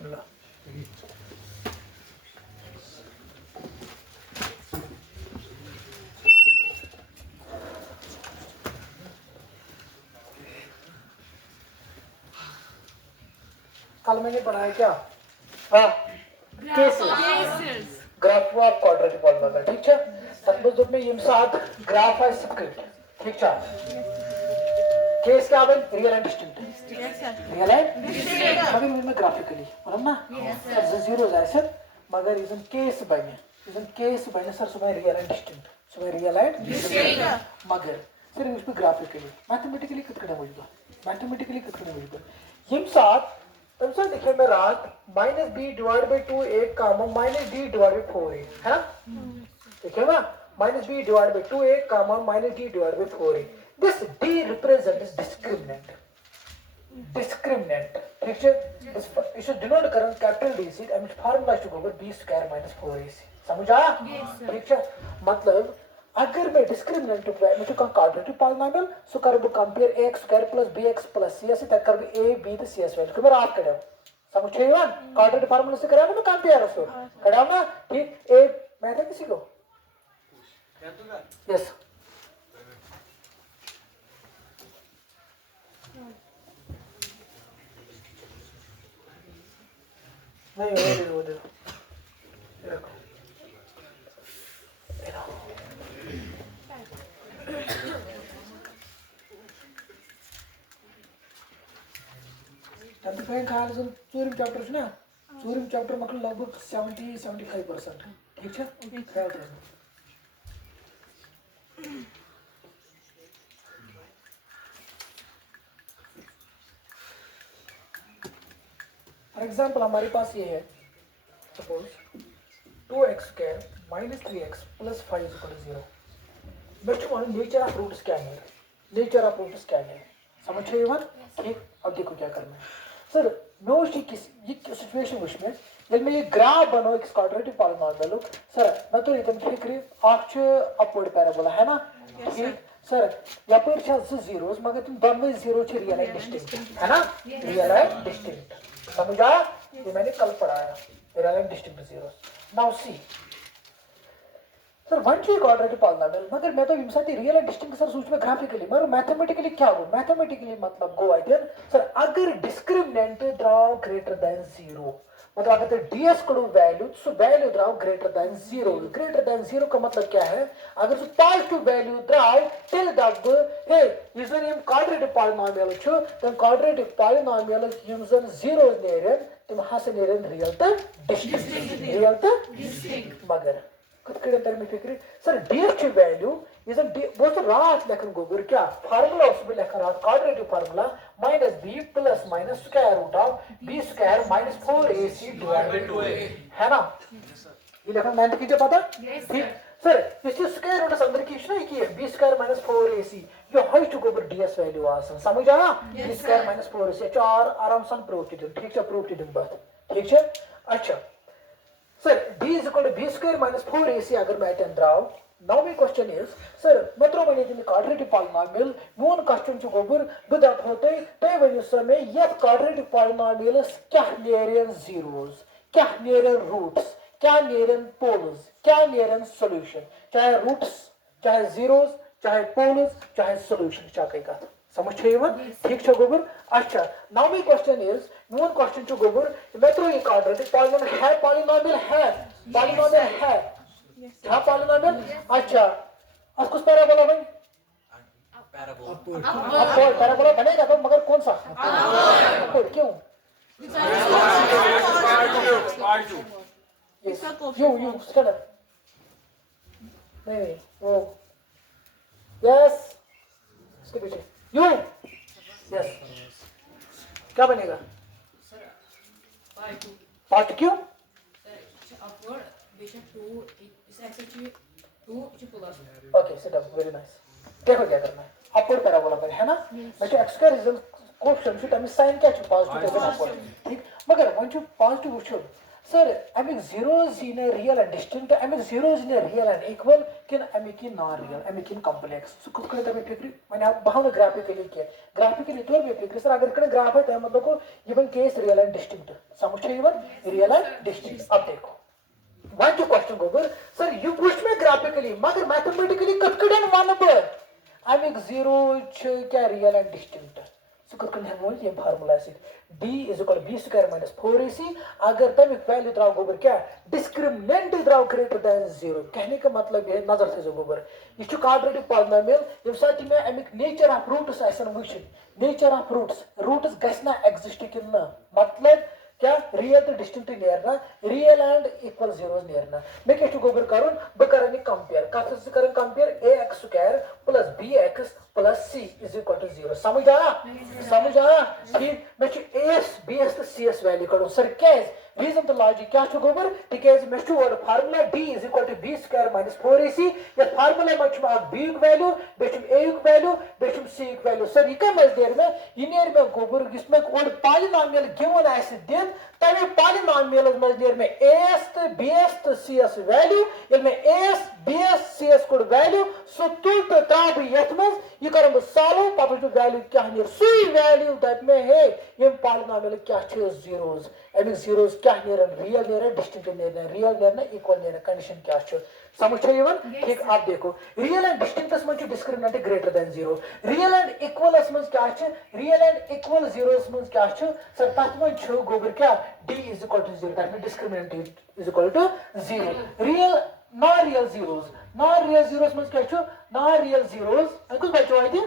बिस्मिल्लाह। कल मैंने पढ़ाया क्या? हाँ, cases graph of quadratic polynomial, ठीक है। तब में यम साथ ग्राफ है स्क्रिप्ट, ठीक है। केस क्या बन? Real and distinct, real and distinct मगर में ग्राफिकली मतलब ना सर जीरो ऐसे मगर इजन केस बने सर सुबह रियल एंड डिस्टिंक्ट, सुबह रियल एंड डिस्टिंक्ट मगर सर इस पे ग्राफिकली मैथमेटिकली कितना होगा, मैथमेटिकली कितना होगा यम साथ तब सर देखिए मैं रात minus B divide by 2a comma minus D divide by 4a है ना, देखिए ना minus B divide by 2a comma minus D divide by 4a, this d represents discriminant, ठीक है। इस डिनोट करन capital D C and formula two over b square minus 4ac, समझ आया? ठीक है, मतलब अगर मैं डिस्क्रिमिनेंट मुझे कहा क्वाड्रेटिक पॉलिनोमियल सो कर बो compare a square plus bx plus c से तक कर बो a b तो c वैल्यू के रात कड़े समझ छे वन क्वाड्रेटिक फार्मूला से करा ना कंपेयर उसको कड़ा ना, ठीक। a मैं था किसी को यस नहीं वो दे रखो तब कहीं खाल जो चूरिम चैप्टर है ना, चूरिम चैप्टर मतलब लगभग 70-75%, ठीक है। ख्याल रखना। फॉर एग्जांपल हमारे पास ये है suppose 2x square minus 3x plus 5 equal to 0। बच्चों नेचर ऑफ रूट्स क्या है, नेचर ऑफ रूट्स क्या है समझ रहे हो? ठीक, अब देखो क्या करना है सर नो ये सिचुएशन वुच में यदि मैं ये ग्राफ बनो एक क्वाड्रेटिक पॉलिनोमियल सर मैं तो ये फिक्र आप अपवर्ड पैराबोला है ना, ठीक सर यपर जो जीरोस मगर तुम दोनों जीरो रियल एंड डिस्टिंक्ट है ना, रियल एंड डिस्टिंक्ट समझ आया? ये मैंने कल पढ़ाया real and distinct zeros. Now see सर वन टू क्वाड्रेटिक पॉलिनोमियल मगर मैं तो इनसाती रियल एंड डिस्टिंक्ट सर सोच में ग्राफिकली मगर मैथमेटिकली क्या हो, मैथमेटिकली मतलब गो आइडियल सर अगर डिस्क्रिमिनेंट द्राव ग्रेटर देन 0 मतलब अगर ds को वैल्यू सो वैल्यू द्राव ग्रेटर देन 0, ग्रेटर देन 0 का मतलब क्या है अगर सो पॉजिटिव वैल्यू द्राव टिल दब हे यूजन यम क्वाड्रेटिक पॉलिनोमियल छु तम क्वाड्रेटिक पॉलिनोमियल यूजन 0 नेरन तम हस नेरन रियल त डिस्टिंक्ट, रियल त डिस्टिंक्ट मगर में फिक्र सर ds की वैल्यू ये सर वो तो रात लेखन गोबर क्या फार्मूला उसमें लेखन रात quadratic formula minus b plus minus square root of b square minus 4ac divided by 2a है ना, ये लेखन मैंने कीजिए पता ठीक सर इसके स्क्वायर रूट अंदर की ना कि b स्क्वायर माइनस 4ac ये हाइट गोबर ds वैल्यू आसन समझ आया b स्क्वायर माइनस 4ac चार आराम सन प्रूव की ठीक है, प्रूव की बात ठीक है। अच्छा sir d is equal to b square minus 4ac अगर मैं attend draw now my question is sir मतलब मैंने इतनी quadratic polynomial मोन क्वेश्चन जो गोबर बदत होते तो वनियो समय ये quadratic polynomial क्या नेरन zeros क्या नेरन roots क्या नेरन poles क्या नेरन solution चाहे roots चाहे zeros चाहे poles चाहे solution चाहे का समझ रहे हो ठीक है गोबर। अच्छा नाउ माय क्वेश्चन इज मोन क्वेश्चन टू गोबर मैं तो ये क्वाड्रेटिक पॉलिनोमियल है, पॉलिनोमियल है क्या पॉलिनोमियल अच्छा अब कुछ पैराबोला भाई अपवर्ड पैराबोला बनेगा तो मगर कौन सा अपवर्ड क्यों यू स्टडी नहीं वो यस इसके पीछे यू यस क्या बनेगा पार्ट क्यों okay sit up very nice देखो क्या करना है अपवर्ड पैराबोला पर है ना मैं एक्स का रिजल्ट कोएफिशिएंट फिट हमें साइन क्या छु पॉजिटिव देना अपवर्ड ठीक मगर वन छु पॉजिटिव वुचो सर अमिक zeros in real and distinct अमिक zeros in real and equal किन अमिक नॉन रियल अमिक कॉम्प्लेक्स सो कुछ कहीं तब फिक्री मैंने आप बाहर ग्राफिकली किया ग्राफिकली तौर पे फिक्री सर अगर कहीं ग्राफ है तो मतलब को even case real and distinct समझ इवन रियल एंड डिस्टिंक्ट अब देखो वन टू क्वेश्चन गोबर सर यू पुश में ग्राफिकली मगर मैथमेटिकली कट कड़न वन पर अमिक जीरो क्या रियल एंड डिस्टिंक्ट सो कट कड़न हम ये फार्मूला से d is equal to b square minus 4ac अगर तब एक वैल्यू द्राव गोबर क्या डिस्क्रिमिनेंट द्राव ग्रेटर देन 0 कहने का मतलब ये नजर से जो गोबर ये छु क्वाड्रेटिक पॉलिनोमियल जब साथ में अमिक नेचर ऑफ रूट्स आसन वुचन नेचर ऑफ रूट्स गसना एग्जिस्ट किन मतलब क्या रियल तो डिस्टिंक्ट नेरना रियल एंड इक्वल जीरोस नेरना मैं क्या गोबर करूं बकरनी कंपेयर कत से करन compare ax square plus bx plus c is equal to 0 समझ आया ठीक मैं as bs तो cs वैल्यू करूं सर कैसे रीजन तो लॉजिक क्या छु गोबर तिकेज मैं छु वर्ड formula d is equal to b square minus 4ac ये फार्मूला में छु b की वैल्यू बेचम a की वैल्यू बेचम c की वैल्यू सर ये क्या मजदेर में इनेर में गोबर इसमें और पॉलिनोमियल गिवन आसे दिन तमे पॉलिनोमियल मजदेर में as तो bs तो cs वैल्यू ये में as bs cs को वैल्यू सो तुल तो त्राब यथमस ये करम सॉल्व पबल वैल्यू क्या निर सुई वैल्यू दैट में है ये पॉलिनोमियल क्या छ जीरोस एमिक जीरोस क्या निर रियल निर डिस्टिंक्ट निर रियल निर इक्वल निर कंडीशन क्या छ समझ इवन ठीक आप देखो रियल एंड डिस्टिंक्टस में discriminant greater than 0 real and equal में क्या छ रियल एंड इक्वल जीरोस में क्या छ सर तत में छ गोबर क्या d is equal to 0 that में discriminant is equal to 0 real non real zeros में क्या छ नॉन रियल जीरोस कुछ बच्चों आई थी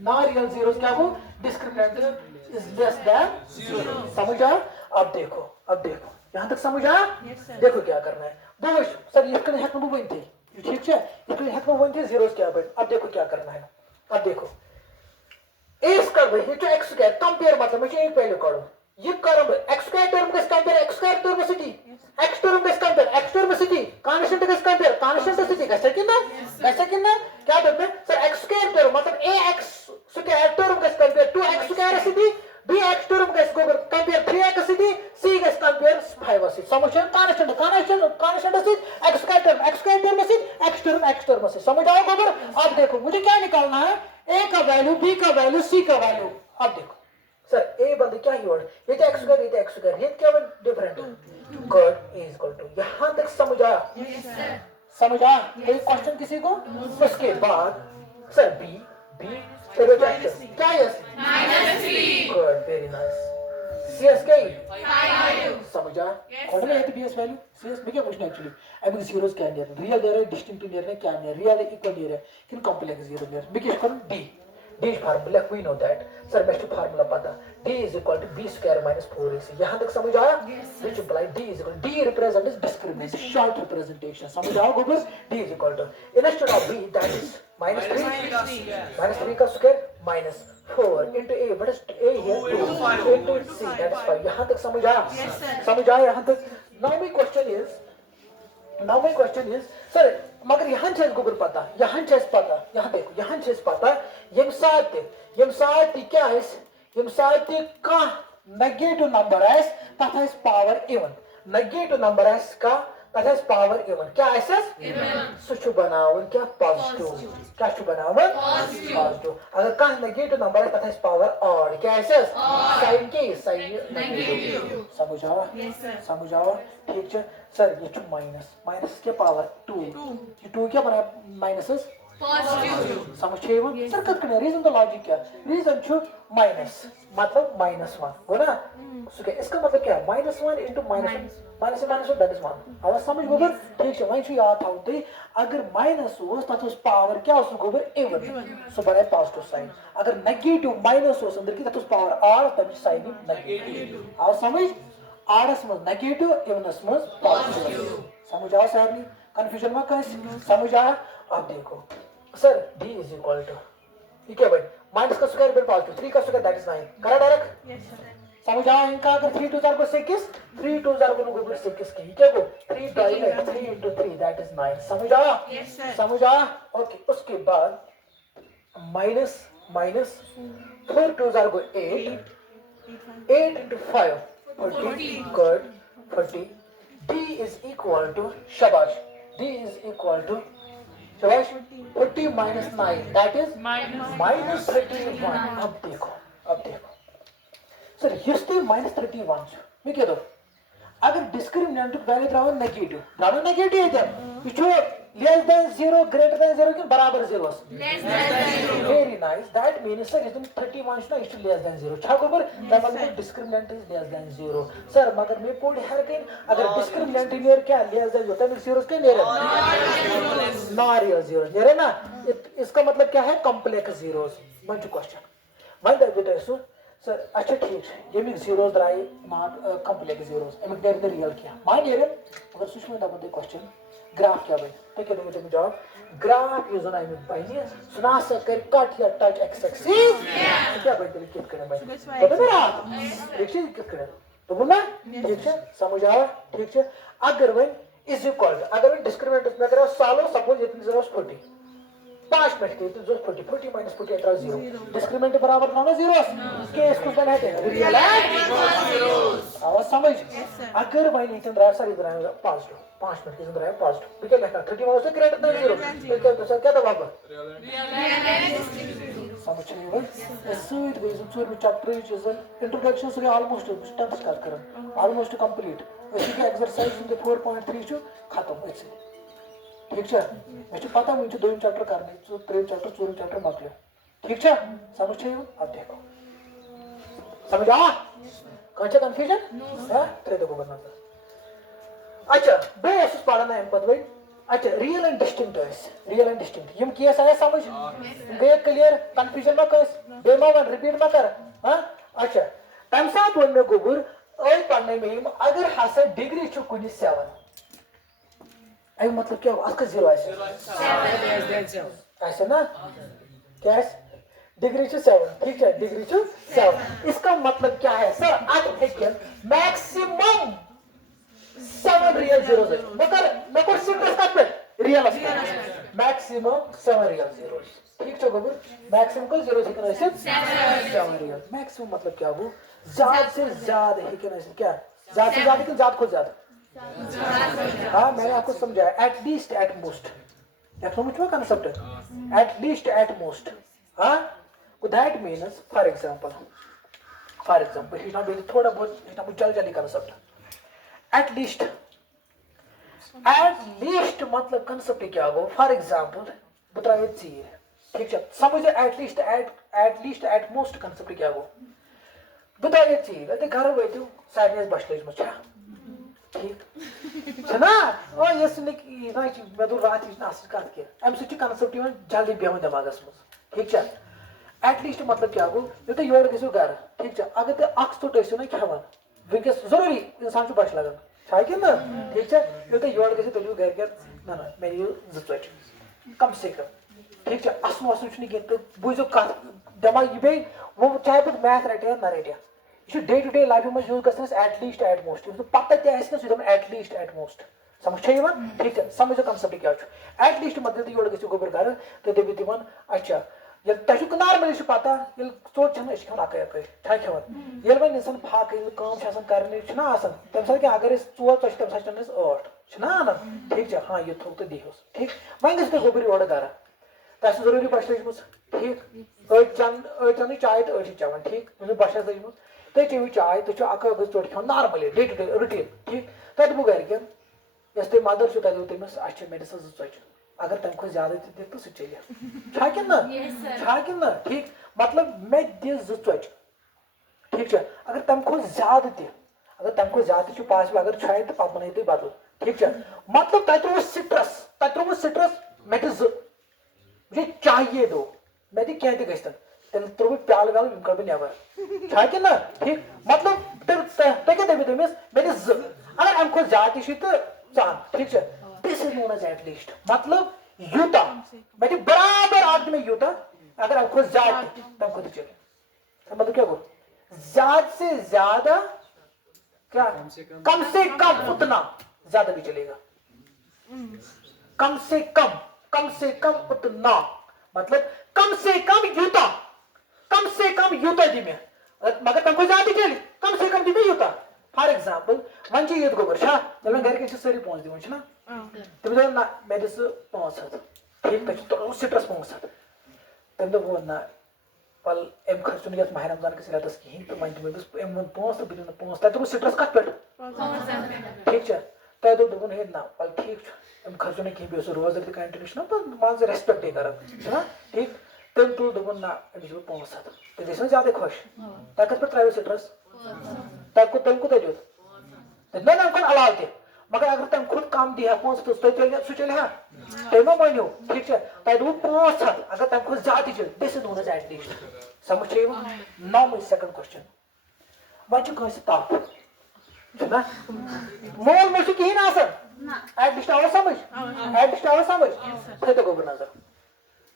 नॉन रियल जीरोस क्या हो डिस्क्रिमिनेंट इज लेस देन 0 समझ आ अब देखो यहां तक समझ आ देखो क्या करना है दोष सर ये कने हक में बनते ठीक है ये हक में बनते जीरोस क्या बन अब देखो क्या करना है अब देखो एस कर भाई ये तो x स्क्वायर कंपेयर मतलब मैं एक वैल्यू करूं ये करम x स्क्वायर टर्म के कंपेयर x स्क्वायर टर्म में सिटी x टर्म के कंपेयर x टर्म में सिटी कांस्टेंट के कंपेयर कांस्टेंट सिटी कैसे कितना क्या बोलते हैं सर x स्क्वायर टर्म मतलब ax स्क्वायर टर्म के compare 2x square city bx term के कंपेयर 3x सिटी c के कंपेयर 5 सिटी समझ constant city x square term में सिटी x टर्म में सिटी समझ आओ गोबर अब देखो मुझे क्या निकालना है a का वैल्यू b का वैल्यू c का वैल्यू अब देखो सर a बंदे क्या ही वर्ड ये तो x स्क्वायर ये क्या डिफरेंट है गुड इज इक्वल टू यहां तक समझ आया कोई क्वेश्चन किसी को उसके बाद सर b क्या है -3 गुड वेरी नाइस cs क्या है समझा कौन है bs वैल्यू cs में क्या पूछना एक्चुअली अब जीरोस क्या नियर रियल दे रहे डिस्टिंक्ट नियर है क्या नियर रियल इक्वल नियर है किन कॉम्प्लेक्स जीरो नियर मैं क्या करूं d formula we know that sir best formula पता d is equal to b square minus 4ac यहां तक समझ आया which imply d is equal d represents discriminant short representation समझ आओ गोबर d is equal to instead of b that is -3 का square minus 4 into a what is a here 2 into c that is 5 यहां तक समझ आया यहां तक now my question is sir मगर यहां चीज गोबर पता यहां देखो यहां चीज पता यम साथ क्या है यम साथ का नेगेटिव नंबर है तथा इस पावर इवन नेगेटिव नंबर है का तथा इस पावर इवन क्या ऐसा सुच बनावन क्या पॉजिटिव क्या छु बनावन पॉजिटिव अगर का नेगेटिव नंबर है तथा इस पावर ऑड क्या ऐसा साइन नेगेटिव समझ आओ ठीक है सर ये छु माइनस के पावर 2 ये 2 क्या बना माइनस पॉजिटिव समझिए वो सर कट करना रीजन तो लॉजिक क्या रीजन छु माइनस मतलब -1 हो ना सो इसका मतलब क्या है -1 into -1 दैट इज 1 अब समझ गोबर ठीक है वही छु याद था तो अगर माइनस हो तब उस पावर क्या उस गोबर इवन सो बने पॉजिटिव साइन अगर नेगेटिव माइनस हो अंदर की तब उस पावर आर तब साइन नेगेटिव अब समझ आरस में नेगेटिव इवनस में पॉजिटिव समझ आओ सर कंफ्यूजन में कैसे समझ आया अब देखो sir d is equal to ठीक है भाई माइनस का स्क्वायर फिर पॉजिटिव 3 का स्क्वायर दैट इज 9 करा डायरेक्ट यस सर समझ आया इनका अगर 3 2 4 को 6 3 2 4 को गोबर 6 की क्या को 3 डायरेक्ट 3 into 3 दैट इज 9 समझ आया यस सर समझ आया ओके उसके बाद माइनस 4 2 4 को 8 8 into 5 40 good 40. D is equal to Shabash. D is equal to Shabash 40 minus 9. That is minus 31. अब देखो सर यस तो minus 31 मैं क्या दो अगर डिस्क्रिमिनेंट वैल्यू द्राव नेगेटिव है क्या ये less than 0 greater than 0 के बराबर 0 very nice that means sir इसमें 31 ना इस less than 0 छा को पर तब अगर discriminant is less than 0 sir मगर मैं पोड हर कहीं अगर discriminant नियर क्या less than 0 तब 0 के नियर not real 0 नियर ना इसका मतलब क्या है complex zeros मंचू क्वेश्चन मैं दे देता हूँ सर अच्छा ठीक है ये भी zeros द्राई not complex zeros एम देर द रियल क्या मान ये अगर सुषमा दा बंदे क्वेश्चन ग्राफ क्या भाई तो क्या दोगे तुम जवाब ग्राफ यूज ऑन आई भाई ने सुना सकर कट या टच एक्स एक्सिस क्या भाई तेरे कित करे भाई तो मेरा ठीक है कित करे तो बोलना ठीक है समझ आया ठीक है अगर भाई इज इक्वल अगर डिस्क्रिमिनेंट में करो सालो सपोज इतनी जरूरत 40 5 मिनट के तो जो 40 minus 40 इतना 0 डिस्क्रिमिनेंट बराबर ना 0 के इसको बनाते हैं रियल आवाज समझ अगर भाई नहीं तो राइट साइड इधर आएगा पॉजिटिव 5 मिनट के अंदर आएगा पॉजिटिव ठीक है लिखा 30 माइनस ग्रेटर देन 0 तो सर क्या था वहां पर समझ नहीं भाई सूट बेस चोर चैप्टर इज इंट्रोडक्शन से ऑलमोस्ट स्टार्ट स्टार्ट करें ऑलमोस्ट कंप्लीट इसी के एक्सरसाइज इन 4.3 जो खत्म ऐसे ठीक है मुझे पता मुझे दो चैप्टर करने जो 3 चैप्टर 4 चैप्टर मकले ठीक है समझ चाहिए अब देखो समझ आया कौन सा कंफ्यूजन हां तो देखो बनना अच्छा बे ऐसे पढ़ना है पद भाई अच्छा रियल एंड डिस्टिंक्ट यम केस आया समझ गए क्लियर कंफ्यूजन ना कर बे मा वन रिपीट ना कर हां अच्छा तम साथ वन में गोबर ओए पढ़ने में अगर हासिल डिग्री छु कुनी 7 आई मतलब क्या उसका 0 ऐसे ना क्या है डिग्री टू 7 ठीक है डिग्री टू 7 इसका मतलब क्या है सर आज है मैक्सिमम 7 रियल zeros है मगर सिंपल कट पे रियल मैक्सिमम 7 रियल zeros ठीक है गोबर मैक्सिमम को 0 से कैसे 7 रियल मैक्सिमम मतलब क्या वो ज्यादा से ज्यादा है कैसे क्या ज्यादा से ज्यादा कि ज्यादा को ज्यादा हाँ मैंने आपको समझाया एट लीस्ट एट मोस्ट समझ में concept eight least at most हाँ दैट मीन्स फॉर एग्जांपल इतना भी थोड़ा बहुत इतना जल्दी कंसेप्ट एट लीस्ट मतलब कंसेप्ट क्या हो फॉर एग्जांपल बताइए चीज ठीक है समझ eight least at most concept क्या हो बताइए चीज अरे घर बैठो साइड बस मचा ठीक छना ओ ये सुन कि ना मैं तो रात इतना असर काट के एम सिटी कांसेप्ट में जल्दी बेहन दिमागस में ठीक है एट लीस्ट मतलब क्या हो ये तो योर किसो घर ठीक है अगर ते अक्स तो टेस्ट ना खावन विकस जरूरी इंसान को बच लगन छै कि ना ठीक है ये तो योर किसो तो घर के ना मैं ये जत कम से कम ठीक है असु नहीं के तो बुझो का दिमाग ये वो चाहे तो मैथ रटे ना रटे ये डे टू डे लाइफ में यूज गस एट लीस्ट एट मोस्ट तो पता क्या है सुदम एट लीस्ट एट मोस्ट समझ चाहिए ठीक है समझो कंसेप्ट क्या है एट लीस्ट मध्य योड़ गयो गोबर घर तो देबी तिमन अच्छा ये तशु नॉर्मली पता ये सोच छन इस खना कय ठा खवन ये वन इंसान फाक काम छसन करने छना आसन तम सा कि अगर इस चोर तश तम सा छनस 8 छना ना ठीक है हां ये थोक तो दिहोस ठीक वंगस के गोबर योड़ घर तस जरूरी बचले मुस ठीक चन चाय तो चवन ठीक मुझे बशा दजमु तो चेवी चाय तो अक चोट खान normally day to day routine ठीक तब बो घर के यस ते मदर छु तब तमिस अच्छा मेडिसिन ज अगर तम को ज्यादा दे तो चलिए छाकिन ना ठीक मतलब मैं दे ज ठीक है अगर तम को ज्यादा दे अगर तम को ज्यादा छु पास अगर छाय तो पत बने तो बदल ठीक है मतलब तत्रो स्ट्रेस मैं तो मुझे चाहिए दो मैं दी क्या ते गस्तन तेल तो प्याल वाल कर भी नेवर छाकिन ना ठीक मतलब ते क्या देबे तमिस मैं अगर हमको ज्यादा छु तो जान ठीक है this is known as at least मतलब यूता मैं बराबर आदमी में यूता अगर हमको ज्यादा तब खुद चले मतलब क्या बोल ज्यादा से ज्यादा क्या कम से कम उतना ज्यादा भी चलेगा कम से कम उतना मतलब कम से कम यूता दी में मगर तुमको ज्यादा चले कम से कम दी में यूता फॉर एग्जांपल वन ये गोबर मे घर के सारी पोस दिवन ना तम दोप ना मे दिस 500 ठीक तो सिट्रस 500 तम दोप ना पल एम खर्च ये माह रमजान किस रेतस कहें तो वन दिम एम वो 5 बह दिन 5 तक सिट्रस कत पे ठीक तह दोपन हे ना पल ठीक एम खर्च ना कहें बे रोजर कंटिन्यू ना मान रेस्पेक्ट कर ठीक तम तुल दोपन ना अमिस 500 तो गई ज्यादा खुश तह कत पे त्रो सिट्रस तम कुत दुत ना अम अलाव त मगर अगर तम खुद कम दी 500 सह चल हाँ तुम मा मनो ठीक तह दोप 500 अगर तम खुद ज्यादा चल this is known as at least समझ 9 सेकंड क्वेश्चन वन तप ना मोल मोल कहें एटलीस्ट आवा समझ एटलीस्ट आवा समझ थे तो गोबर नजर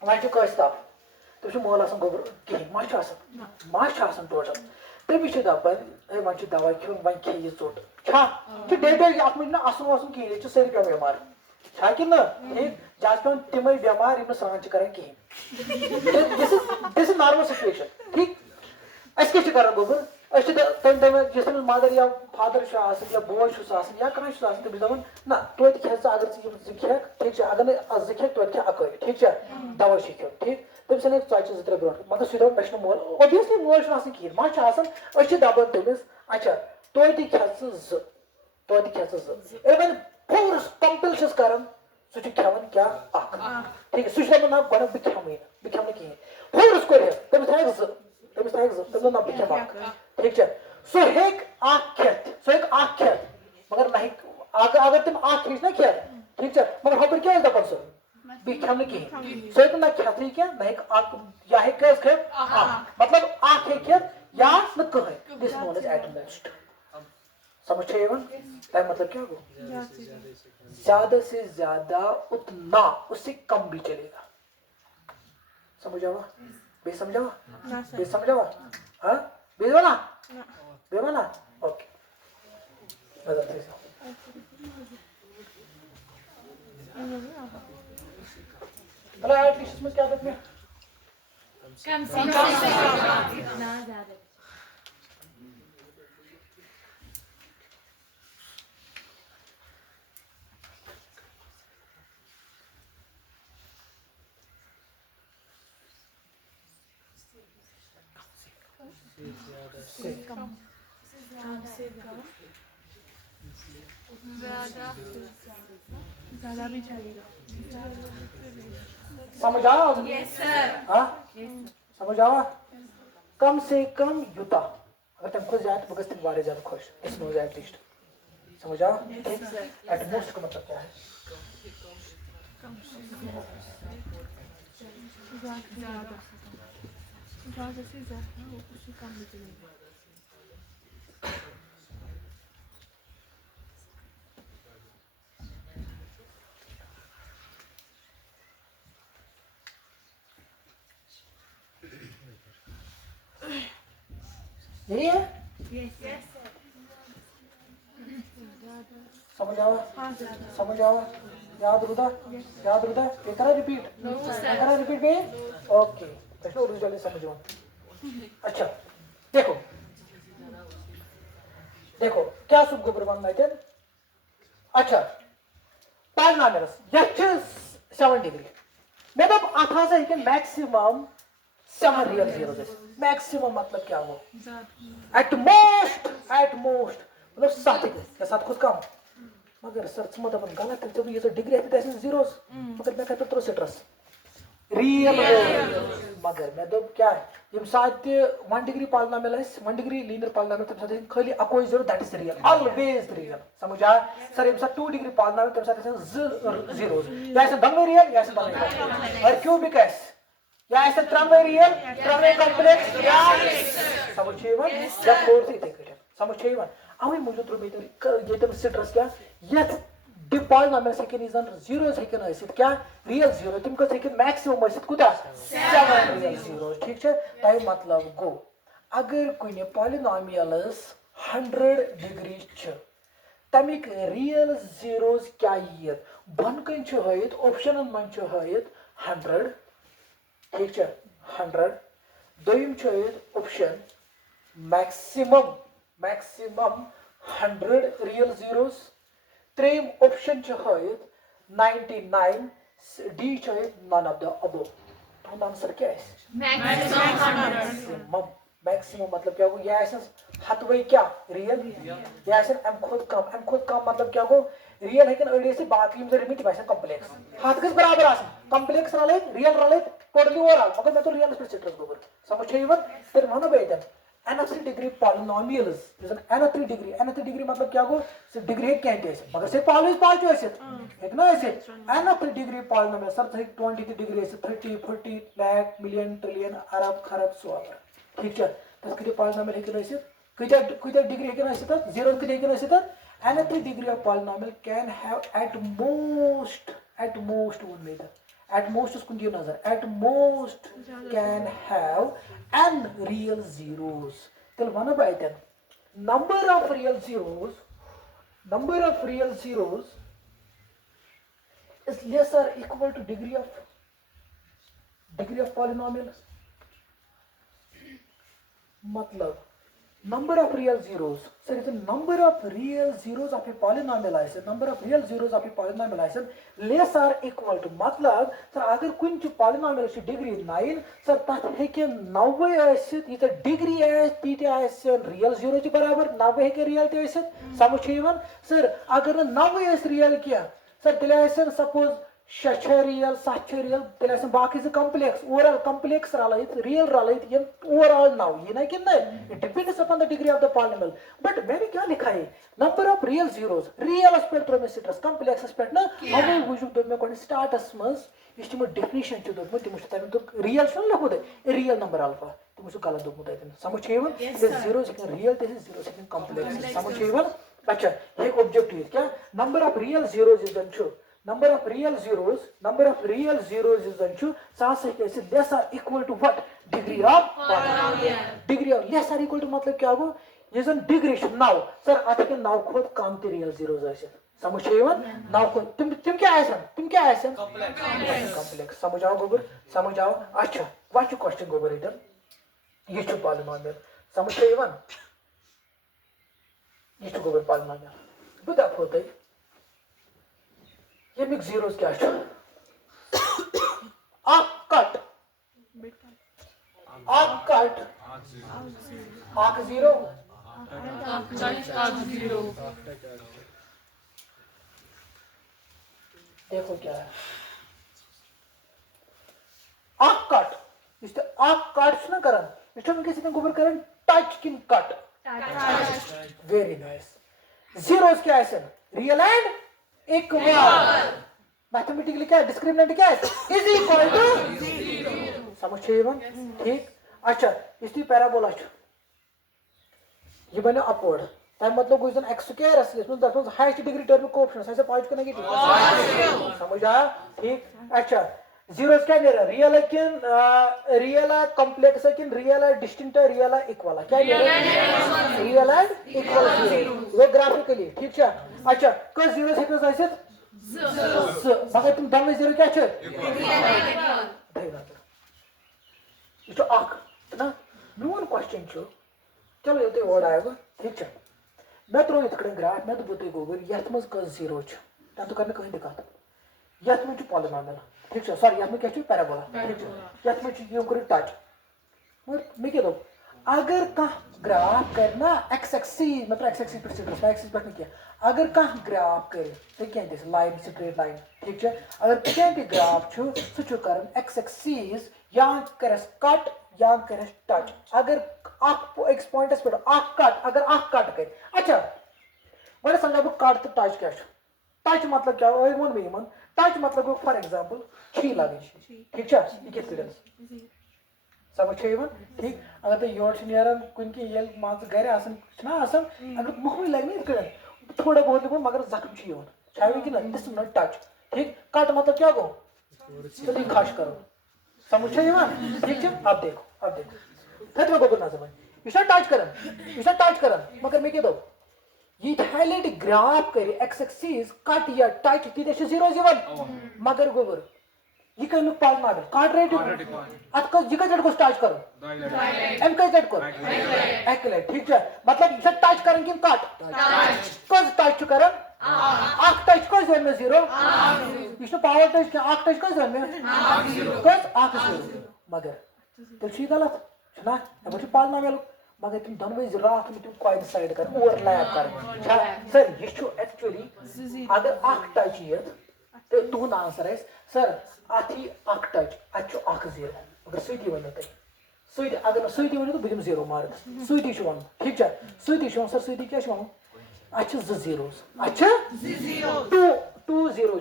वन तप तुम मोल गोबर कहें मा टोटल तमिस दपान वन दवा खन वन खे यह चोट डे डे अत ना असन वसन कहें सारी पे बेमार कि ना ठीक जहाँ पे तम बेमार यम सान कर कहें दिस इज नॉर्मल सिचुएशन ठीक अस क्या गोबर जिस मदर या फादर या बोय या कह तमिस दपान ना तो खे अगर खे ठीक अगर न खे तो खे अक ठीक दवा खेन ठीक तम सन चे 2-3 ब्रो मगर सह दप मे मोल ओबियसली मोल कहें मा दपान तमिस अच्छा तो खे वन फोर्स कंपल कर सह खेवान क्या ठीक सह दपान ना गो बह खेम कहें फोर्स कर तमिस तमिस ना बह खेम ठीक सह खेत मगर ना अगर तम खेच ना खेत ठीक मगर हपर क्या दपान सह बह खेम कहें सह ना खेत क्या ना या खेत मतलब खेत या न कहें this known as at most समझ तम मतलब क्या गो ज्यादा से ज्यादा उतना उससे कम भी चलेगा समझ आवा बे समझावा बे समझावा हाँ बेवा ना ओके मतलब एटलीस्ट में क्या देखने कम से कम इतना ज्यादा ज्यादा भी चलेगा समझ आवा यस सर हाँ समझ आवा कम से कम युता अगर तुम खुद जाए तो बगस तुम वारे ज्यादा खुश इस नोज एटलीस्ट समझ आवा एट मोस्ट का मतलब क्या है ज्यादा से ज्यादा वो कुछ कम भी चलेगा यही है यस समझ आवा समझ आवा याद रुदा ये करा रिपीट पे ओके तो और जल्दी समझो अच्छा देखो क्या सुब गोबर बनना है अच्छा पॉलिनोमियल्स यह 7 डिग्री मैं तो आता है मैक्सिमम 7 रियल जीरोस मैक्सिमम मतलब क्या वो एट मोस्ट मतलब 7 खुद कम मगर सर मतलब गलत है जब ये तो डिग्री है तो जीरोस मगर मैं कहता तो सिट्रस रियल मगर मैं तो क्या है यम साथ 1 degree polynomial 1 degree linear polynomial तम साथ खाली अकोई zero that is real always real समझ आ सर यम साथ 2 डिग्री पॉलिनोमियल तम साथ जीरोस या ऐसे दंगे रियल या ऐसे दंगे और क्यूबिक एस या ऐसे त्रंवे रियल त्रंवे कॉम्प्लेक्स या समझ वन या फोर्थ ही थे समझ वन अवे मुझे तो बेहतर ये तम सिट्रस क्या यस polynomial second is zero second आसित क्या रियल जीरो तुम को सेकंड मैक्सिमम आसित कुता 7 रियल जीरो ठीक है ताई मतलब गो अगर कोई पॉलिनोमियल्स 100 डिग्री छ तमिक रियल जीरोस क्या ये बन कन छ हयत ऑप्शनन मन छ हयत 100 ठीक है 100 दोयम छ हयत option maximum 100 real zeros. Trim option chahayet 99. D chahayet none of the above. तो आंसर क्या है? मैक्सिमम. मैक्सिमम मतलब क्या हो? यह ऐसा हतवे क्या रियल यह ऐसा एम खुद कम मतलब क्या हो? रियल है कि अड़ी से बाकी में रिमिट वैसे कॉम्प्लेक्स हाथ के बराबर आस कॉम्प्लेक्स रले रियल रले टोटली ओवरऑल मगर मैं तो रियल पे सिट्रस गोबर समझ इवन फिर मानो बेदन nth degree polynomials is an nth degree मतलब क्या हो? से डिग्री क्या है मगर से पॉलिस पांच ऐसे एक ना ऐसे nth degree polynomial sir 20 degree ऐसे 30 40 लाख मिलियन ट्रिलियन अरब खरब सोलर ठीक है तस किती पॉलिनोमियल है कि ऐसे किती डिग्री है कि ऐसे तक जीरो किती है कि ऐसे तक nth degree of polynomial can have at most one meter at most उसको दियो नजर at most can have n real zeros till one by then number of real zeros is less or equal to degree of polynomial मतलब number of real zeros. So if the number of real zeros of a polynomial is less or equal to मतलब sir अगर कुछ polynomial की degree 9 sir तथ है कि 90 ऐसे ये तो degree है तीते ऐसे real zero के बराबर 90 है कि real ते ऐसे समझ यवन सर अगर 90 ऐसे real किया सर तिले ऐसे suppose 6 real 7 real तिले ऐसे बाकी से complex overall complex रलाइत real रलाइत ये overall now ये ना कि नहीं it depends upon the degree of the polynomial but मैंने क्या लिखा है number of real zeros real aspect में citrus complex aspect ना हमें वजूद दो में कोई start असमस इस चीज़ में definition चुदो में तिमुश तब तो real सुन लो खुदे real number alpha तिमुश काला दो मुद्दा इतने समझ येवन this zero second real this is zero second complex समझ येवन अच्छा एक objective क्या number of real zeros is done true number of real zeros is done true साथ से कैसे less or equal to what degree of degree of less or equal to मतलब क्या हो ये जन degree now सर आते के now खुद काम ते real zeros ऐसे समझ येवन now खुद तुम क्या ऐसा complex समझ आओ गोबर समझ आओ अच्छा watch your question गोबर इधर ये चुप polynomial समझ येवन ये चुप गोबर polynomial बुद्ध आप होते ये मिक्स zeros क्या है आप कट आक जीरो देखो क्या है आक कट इससे आक कट ना करन इससे हम किसी ने गोबर करन टच किन कट वेरी नाइस zeros क्या है sir real and equal mathematically क्या है डिस्क्रिमिनेंट क्या है इज इक्वल टू समझ एवन ठीक अच्छा इसकी पैराबोला ये बने अपवर्ड तब मतलब कोई x स्क्वायर है इसमें that means highest degree term coefficient ऐसे पॉइंट को नेगेटिव समझ आया ठीक अच्छा जीरोस क्या दे रहा है रियल है कॉम्प्लेक्स है कि रियल है डिस्टिंक्ट है रियल है इक्वल है क्या दे रहा है रियल है इक्वल जीरो वो ग्राफिकली ठीक है अच्छा कस जीरो से कस ऐसे मगर तुम दम जीरो क्या है ये तो आक ना नो क्वेश्चन छो चलो ये तो वर्ड आएगा ठीक है मैं तो इस कड़े ग्राफ मैं तो बोलते गोबर यथ मज कस जीरो छ ता तो करने कहीं दिक्कत यथ में पॉलिनोमियल ठीक है सॉरी यथ में क्या छ पैराबोला ठीक है यथ में ये करे टच और मैं क्या दो अगर का ग्राफ करना x एक्सिस मतलब x एक्सिस पर सिर्फ y एक्सिस पर नहीं किया अगर का ग्राफ करे तो क्या है लाइन स्ट्रेट लाइन ठीक है अगर क्या भी ग्राफ छ सो छ करन x एक्सिस या करस कट या करस टच अगर आप एक पॉइंट पे आख कट अगर आख कट करे अच्छा बड़े समझा वो कट तो टच क्या टच मतलब क्या है वन में मन टच मतलब फॉर एग्जांपल छी लागे ठीक है ये किस तरह समझ येवन ठीक अगर तो योर नेरन कुन की येल मास गरे आसन ना आसन अगर मोह लगने इकडे थोड़ा बहुत को मगर जख्म छी येवन चाहे कि ना दिस नॉट टच ठीक कट मतलब क्या गो तो खास करो समझ येवन ठीक है अब देखो फिर मैं गोबर ना समझ इसे टच करन मगर मैं के दो ये हाईलाइट ग्राफ करे x एक्सिस कट या टच ती 0 जीवन मगर गोबर ये कह पॉलिनॉमियल क्वाड्रेटिक अत यह कत गोस टच कर एम कत कर एक लट ठीक है मतलब यह टच कर कि कट कस टच कर टच कस दिन में जीरो यह पावर टच टच कस दिन में कस मगर तेल गलत ना ये पॉलिनॉमियल मगर तुम दोनों रात तुम कोइंसाइड कर ओवरलैप कर सर यह एक्चुअली अगर टच ये तो तुहद आंसर है सर अत टच अत जीरो अगर सही वन तुम अगर सही वन तो बह जीरो मार्क सही वन ठीक है सही सर सही क्या वन अत जीरोज अत टू जीरो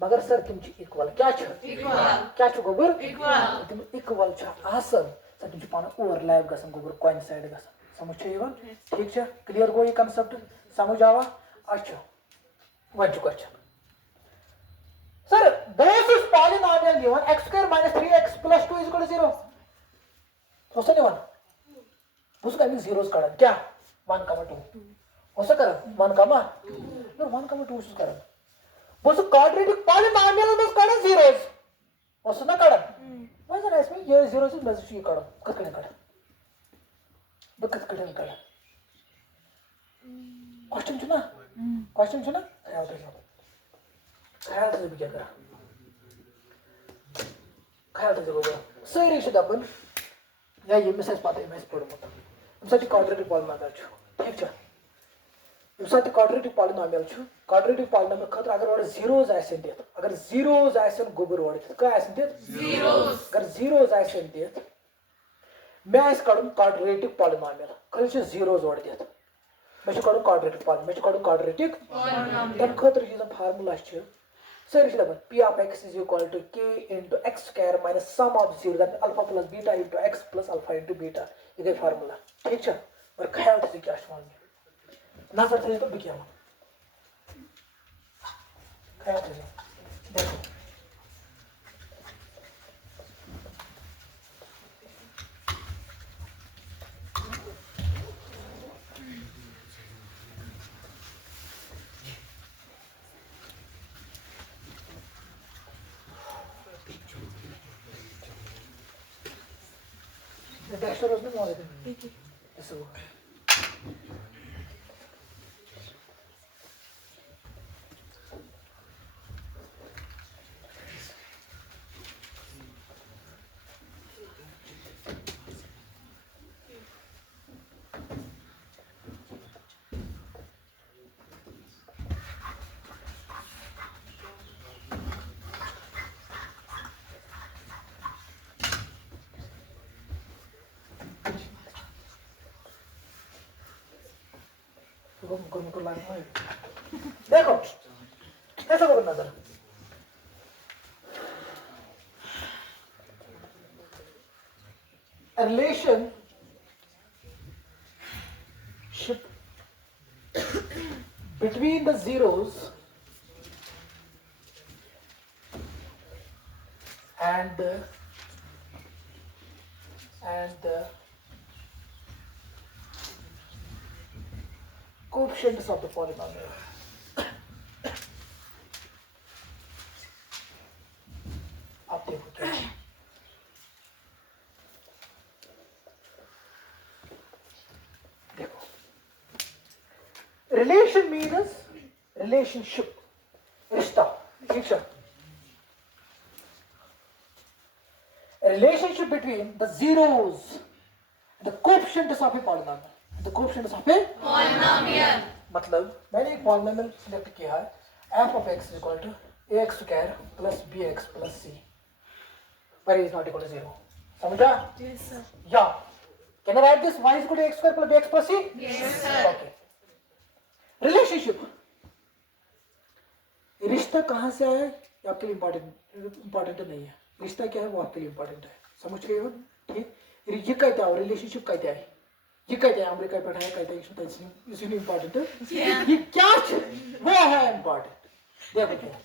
मगर सर तुम इक्वल क्या गोबर तुम इक्वल सर तुम पान ओवरलैप ग गोबर कोइंसाइड ग समझ ठीक है क्लियर गो यह कंसेप्ट समझ आवा अच्छा वन क्वेश्चन सर बस पॉलिनॉमियल गिवन x² - 3x + 2 = 0 होसा निवन उसको अमी जीरोस कड़न क्या 1, 2 होसा कर 1, 2 1, 2 उस कड़न बस क्वाड्रेटिक पॉलिनॉमियल में कड़न जीरोस होसा ना कड़न वैसे ना इसमें ये जीरोस में ये कड़न कतकड़न कड़न कतकड़न कड़न क्वेश्चन छुना ख्याल से भी क्या करा ख्याल से जब सारी दपन या ये मिस पता है पढ़मुत क्वाड्रेटिक पॉलिनॉमियल ठीक है ये क्वाड्रेटिक पॉलिनॉमियल क्वाड्रेटिक पॉलिनॉमियल खतर अगर और जीरोज दित अगर जीरोज गोबर और क्या दित अगर जीरोज दित मे कड़न क्वाड्रेटिक पॉलिनॉमियल कल जीरोज और दित मे कड़न क्वाड्रेटिक पॉलिनॉमियल मे कड़न क्वाड्रेटिक तम खतर formula sir p of x is equal to k into x square minus sum of 0 that alpha plus beta into x plus alpha into beta ये गई formula ठीक है और ख्याल से क्या मांगे नजर से तो क्या ख्याल से देखो Texture उसमें मौजूद है ऐसा हुआ देखो ऐसा करो नजर relationship between the zeros and the coefficients of the polynomial. आप देखो क्या देखो relation means relationship रिश्ता ठीक है a relationship between the zeros and the coefficients of a polynomial. The coefficients of a polynomial. मतलब मैंने एक polynomial select किया है f of x is equal to ax square plus bx plus c where is not equal to 0. समझा? Yes, sir. Yeah. Can I write this y is equal to x square plus bx plus c? Yes, sir. Okay. Relationship. रिश्ता कहाँ से आया ये आपके लिए important नहीं है रिश्ता क्या है वो आपके लिए इम्पोर्टेंट है समझ गए हो ठीक ये कहते हैं रिलेशनशिप कहते हैं ये कहते हैं अमेरिका बैठा है कहते हैं इसलिए इम्पोर्टेंट है ये क्या वो है इम्पोर्टेंट देखो क्या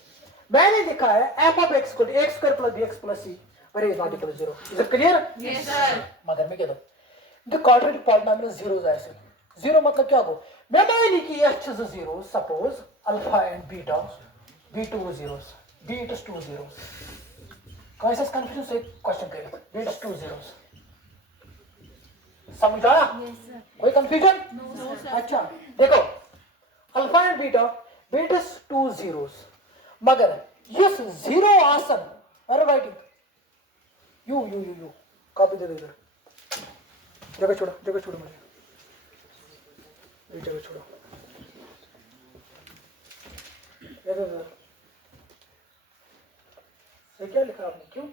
मैंने लिखा है f of x को x square plus bx plus c where is not equal to 0 is it clear? Yes, sir. मगर मैं कहता हूँ the quadratic polynomial zeros ऐसे जीरो मतलब क्या हो मैंने लिखी h is a zero suppose alpha and beta b2 zeros b is 2 zeros कैसे कंफ्यूजन से क्वेश्चन करें बीट्स 2 zeros समझ आया Yes, sir. कोई कंफ्यूजन No, sir. अच्छा देखो अल्फा एंड बीटा बीट्स 2 zeros मगर यस जीरो आसन अरे राइटिंग यू कॉपी दे दे इधर जगह छोड़ो मुझे ये जगह छोड़ो इधर ये क्या लिखा आपने क्यों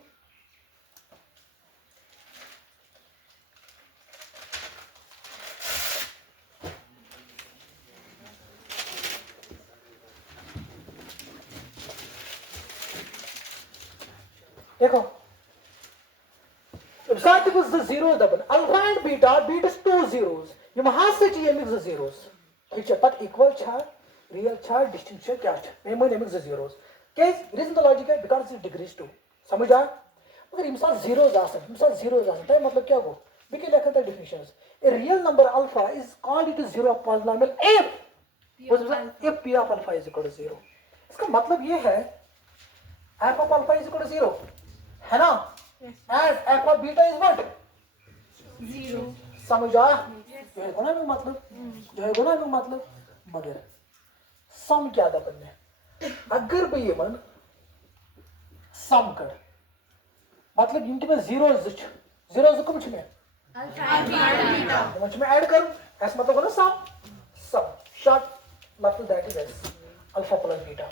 देखो साथ में the zero दबन अल्फा एंड बीटा बीट इज 2 zeros ये वहां से चाहिए मिक्स the zeros ठीक है पत इक्वल छा रियल छा डिस्टिंक्ट छा क्या छा मैं मन mix the zeros case reason the logic है बिकॉज़ इट डिग्रीज 2 समझ आ मगर इमसा zeros आसन तो मतलब क्या हो we can लेखन the definitions a real number alpha is called it a zero polynomial if p of alpha is equal to 0 इसका मतलब ये है f of alpha is equal to 0 है ना Yes. and f of beta is what 0. समझ आ जो है गुणा में मतलब मगर सम क्या था बनने अगर भी ये मन सम कर मतलब इनके में जीरो कम छे में ऐड करूं ऐसा मतलब होना सम शॉर्ट मतलब that is S alpha plus beta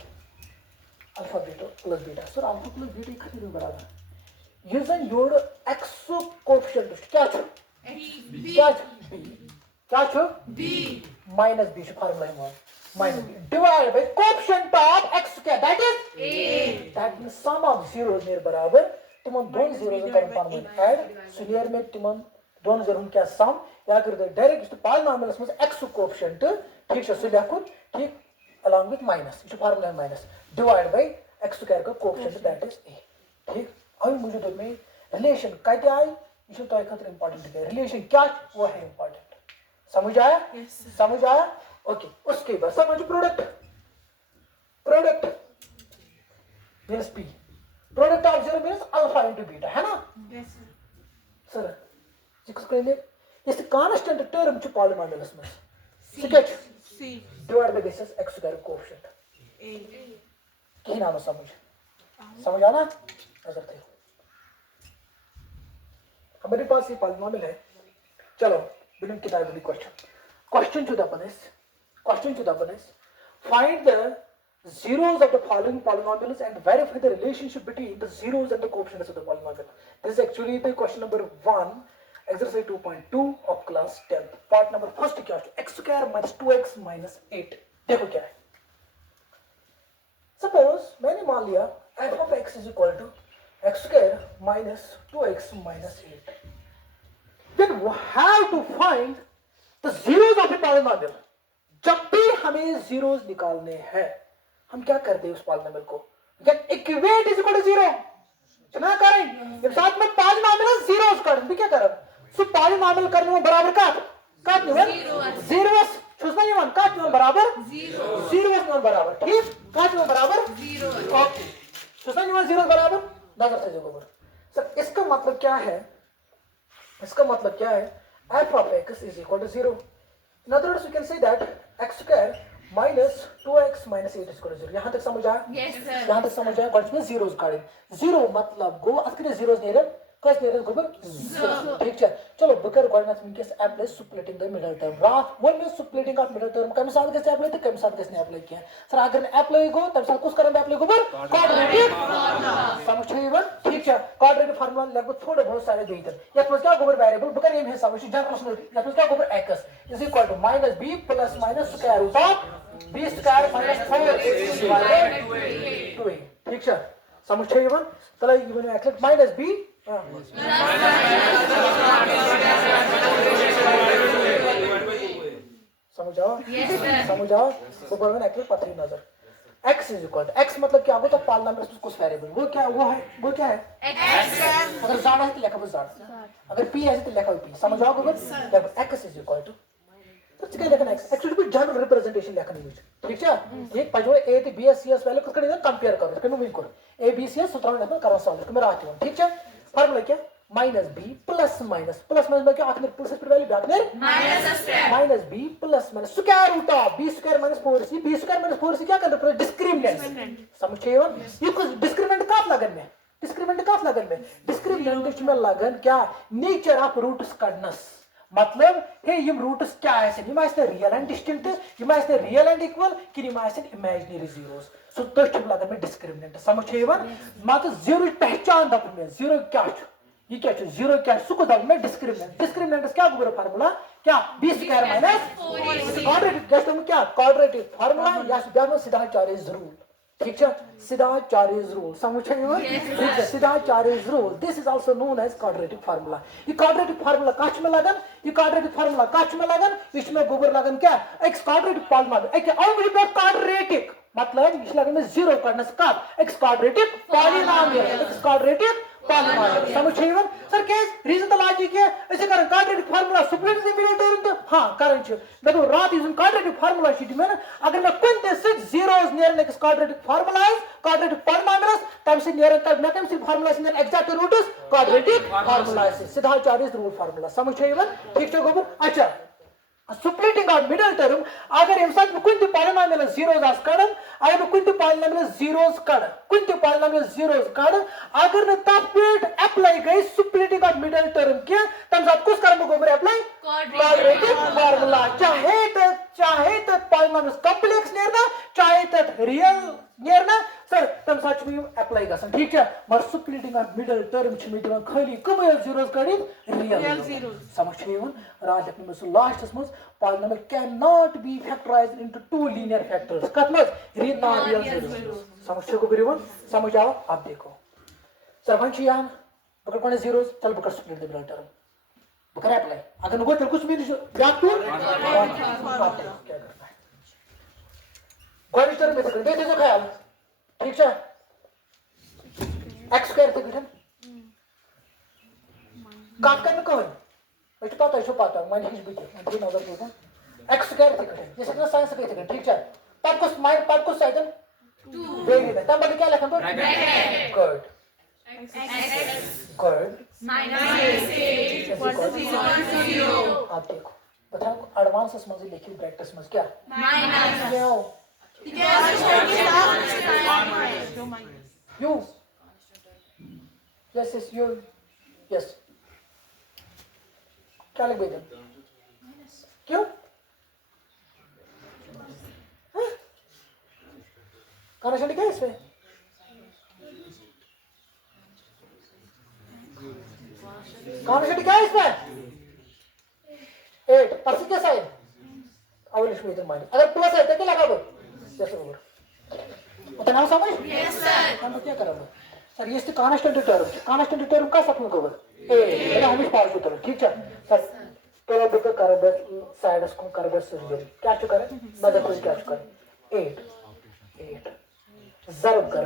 sir alpha plus beta इकट्ठे में बराबर ये जन योड एक्स कोएफिशिएंट क्या छ क्या छ b माइनस b फार्मूला है minus b divide by coefficient of x square that is a that means sum of zeros नेर बराबर तुमन दोन जीरोस कर पान ऐड सुनियर में तुमन दोन जीरो क्या सम या कर दे डायरेक्ट इस पॉलिनोमियल्स में x कोएफिशिएंट ठीक है से लिखो ठीक along with minus इस formula minus divide by x square का कोएफिशिएंट दैट इज a ठीक अब मुझे तो में रिलेशन कहते आई इसे तो एक खतर इंपॉर्टेंट है रिलेशन क्या वो है इंपॉर्टेंट समझ आया Yes, sir. समझ आया ओके उसके बाद समझ product means p product of zero means alpha into beta है ना Yes, sir. सर जिसको कहते इस कांस्टेंट टर्म च पॉलिनोमियल्स में sketch C. Divide by this x square coefficient A. की नाम समझ आना नजर थे हमारे पास ये पॉलिनोमियल है चलो बिना किताब वाली क्वेश्चन टू द अपन is find the zeros of the following polynomials and verify the relationship between the zeros and the coefficients of the polynomial. This is actually the question number 1 exercise 2.2 of class 10 part number first क्या है x square minus 2x minus 8 देखो क्या है suppose मैंने मान लिया f of x is equal to x square minus 2x minus 8 then we have to find the zeros of the polynomial जब भी हमें zeros निकालने हैं हम क्या करते हैं उस पॉलिनोमियल को get equate is equal to 0 चला करें जब साथ में पॉलिनोमियल zeros कर भी क्या करें सो पॉलिनोमियल करने में बराबर काट zeros चूसना ये मान काट में बराबर zeros में बराबर ठीक काट में बराबर 0 ओके चूसना ये मान zeros बराबर नजर से जगह पर सर इसका मतलब क्या है f of x is equal to 0 in other words we can say that x square minus 2x minus 8 is equal to 0 यहाँ तक समझ आया Yes, sir. यहाँ तक समझ आया कौन में zeros काटे 0 मतलब गो अतरे zeros नेरे कस नेरे गोबर ठीक है चलो बकर कोऑर्डिनेट्स में कैसे apply splitting the middle term रात वन में स्प्लिटिंग ऑफ मिडिल टर्म कम साथ कैसे अप्लाई तो कम साथ कैसे अप्लाई किया सर अगर अप्लाई को तब साथ कुछ करना अप्लाई गोबर क्वाड्रेटिक समझिए बन ठीक है क्वाड्रेटिक फार्मूला लगभग थोड़े बहुत सारे दे इधर या तो क्या गोबर वेरिएबल बकर ये है समझिए जनरल या तो क्या गोबर x is equal to minus b plus minus square root of b square minus 4x divided 2a ठीक है समझिए बन चलो ये बने x minus b समझाओ तो बराबर एक्चुअली पथरी नजर x is equal to x मतलब क्या होगा तो पॉलिनोमियल में कुछ वेरिएबल वो क्या है x अगर ज़ाड है तो लिखा हुआ ज़ाड अगर p है तो लिखा हुआ p समझाओ बराबर x is equal to तो क्या लिखना x x को जनरल रिप्रेजेंटेशन लिखना है ठीक है ये पजो a तो b c s वैल्यू किस कने कंपेयर कर कने विन कर a b c s सुतरा लिखना कर सॉल्व कर रात ठीक है फार्मूला क्या माइनस b प्लस माइनस क्या आखिर प्लस पर वैल्यू आखिर minus b plus minus square root of b square minus 4c b square minus 4c क्या करना डिस्क्रिमिनेंट समझे ये कुछ डिस्क्रिमिनेंट का लगन में डिस्क्रिमिनेंट में लगन क्या नेचर ऑफ रूट्स कड़नस मतलब हे यम रूट्स क्या आसन यम आसन रियल एंड डिस्टिंक्ट यम आसन रियल एंड इक्वल कि यम आसन इमेजिनरी जीरोस सो तथ लगन में डिस्क्रिमिनेंट समझे मत जीरो पहचान दप में जीरो क्या ये क्या जीरो क्या सु को दप में डिस्क्रिमिनेंट क्या गुबर फार्मूला क्या b स्क्वायर माइनस क्वाड्रेटिक क्या क्वाड्रेटिक फार्मूला या ब्याह सिद्धाचार्य's रूल ठीक है सिद्धाचार्य's रूल समझे ठीक है सिद्धाचार्य's rule this is also known as quadratic formula ये क्वाड्रेटिक फार्मूला काच में लगन इसमें गोबर लगन क्या x क्वाड्रेटिक फार्मूला एक और क्वाड्रेटिक मतलब इस लगन में जीरो करने से का x क्वाड्रेटिक पॉलिनोमियल समझे sir case reason the logic है ऐसे करन क्वाड्रेटिक फार्मूला स्प्लिट द मिलिटर तो हां करन छ मैं तो रात यूजिंग क्वाड्रेटिक फार्मूला शीट में अगर मैं कुछ 6 zeros near next quadratic formula is quadratic polynomials तब से near तब मैं कम से फार्मूला से exact root is quadratic formula से सिद्धाचार्य's रूल फार्मूला समझे ठीक है गोबर अच्छा splitting out middle term अगर हम साथ में कुछ पॉलिनोमियल जीरोस आस कड़न अगर मैं कुछ पॉलिनोमियल जीरोस कड़ अगर न तब अप्लाई गई splitting out middle term क्या तब साथ कुछ कर्म गोबर अप्लाई क्वाड्रेटिक फार्मूला चाहे तो पॉलिनोमियल कॉम्प्लेक्स नेरना चाहे तो रियल नेरना सर तब साथ में अप्लाई गसन ठीक है मर splitting out middle term छ में दिवन खाली कम जीरोस कड़ी रियल जीरोस समझिए रात में सो लास्ट में polynomial cannot be factorized into two linear factors कत में रियल जीरोस समझिए को बिरवन समझ आओ आप देखो सर वन छी हम पकड़ कोने जीरोस चल पकड़ स्प्लिट द मिडल टर्म पकड़ अप्लाई अगर नको तो कुछ भी याद तो क्या करना है गोरी टर्म में से दे दो ख्याल ठीक है x स्क्वायर थे बिठन काट करने को है इसको पता है माइनस बीच में नजर दो x स्क्वायर थे बिठन जैसे कि साइंस के थे ठीक है पर को साइड 2 वेरी है तब क्या लिखा तो गुड माइनस 0 आप देखो बताओ एडवांस में लिखी प्रैक्टिस में क्या माइनस क्यों you yes you yes क्या लिख देते क्यों कनेक्शन क्या है इसमें कनेक्शन क्या है इसमें 8 परसेंट क्या साइन अवलिश में माइनस अगर प्लस है तो क्या लगा दो जैसे ऊपर उतना समझ यस सर हम क्या करेंगे सर ये कांस्टेंट टर्म का सपन को ए ये हम पास होता है ठीक है सर तो बुक कर दे साइड्स को कर दे सर्जरी क्या चुका है मदद को क्या चुका है 8 जरूर कर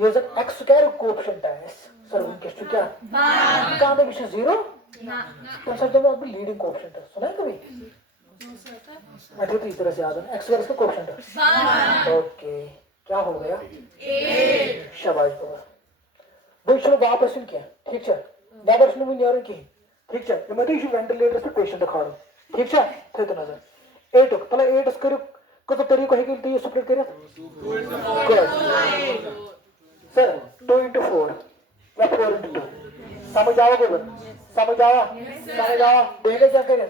ये जब x स्क्वायर कोएफिशिएंट है सर उनके क्या कहां पे विषय 0 ना तो सर जब आप लीडिंग कोएफिशिएंट है सुना है कभी मैं तो इस तरह से याद है x स्क्वायर का कोएफिशिएंट है ओके क्या हो गया 8 शाबाश बाबा वो चलो वापस क्या ठीक है वापस में नहीं आ रही की ठीक है ये मैं वेंटिलेटर से क्वेश्चन दिखा रहा हूं ठीक है थे तो नजर 8 पहले 8 करो को तो तरीको है कि तो ये स्प्लिट करिए 2 into 4 सर 2 into 4 या 4 into 2 समझ आओगे समझ आया देखे क्या करें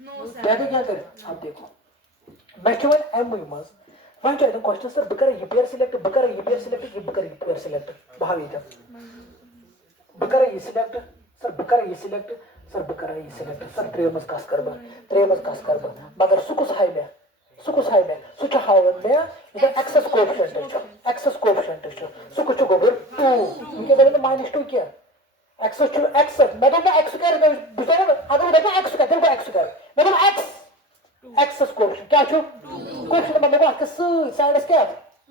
देखे क्या करें आप देखो मैक्सिमम एम मस वन चाहिए तो क्वेश्चन सर बकर ये पेयर सिलेक्ट भावी था बकर ये सिलेक्ट सर बकर ये सिलेक्ट सर त्रेमस कास करबा मगर सुकुस हाई में सुच हावन में इधर एक्सेस कोएफिशिएंट सुकुच गोबर 2 इनके बारे में -2 क्या एक्सेस मैं तो एक्स कर बिचारा अगर देखो एक्स कर देखो एक्स कर मैं तो एक्सेस कोएफिशिएंट क्या छो कोएफिशिएंट मतलब एक्स साइड क्या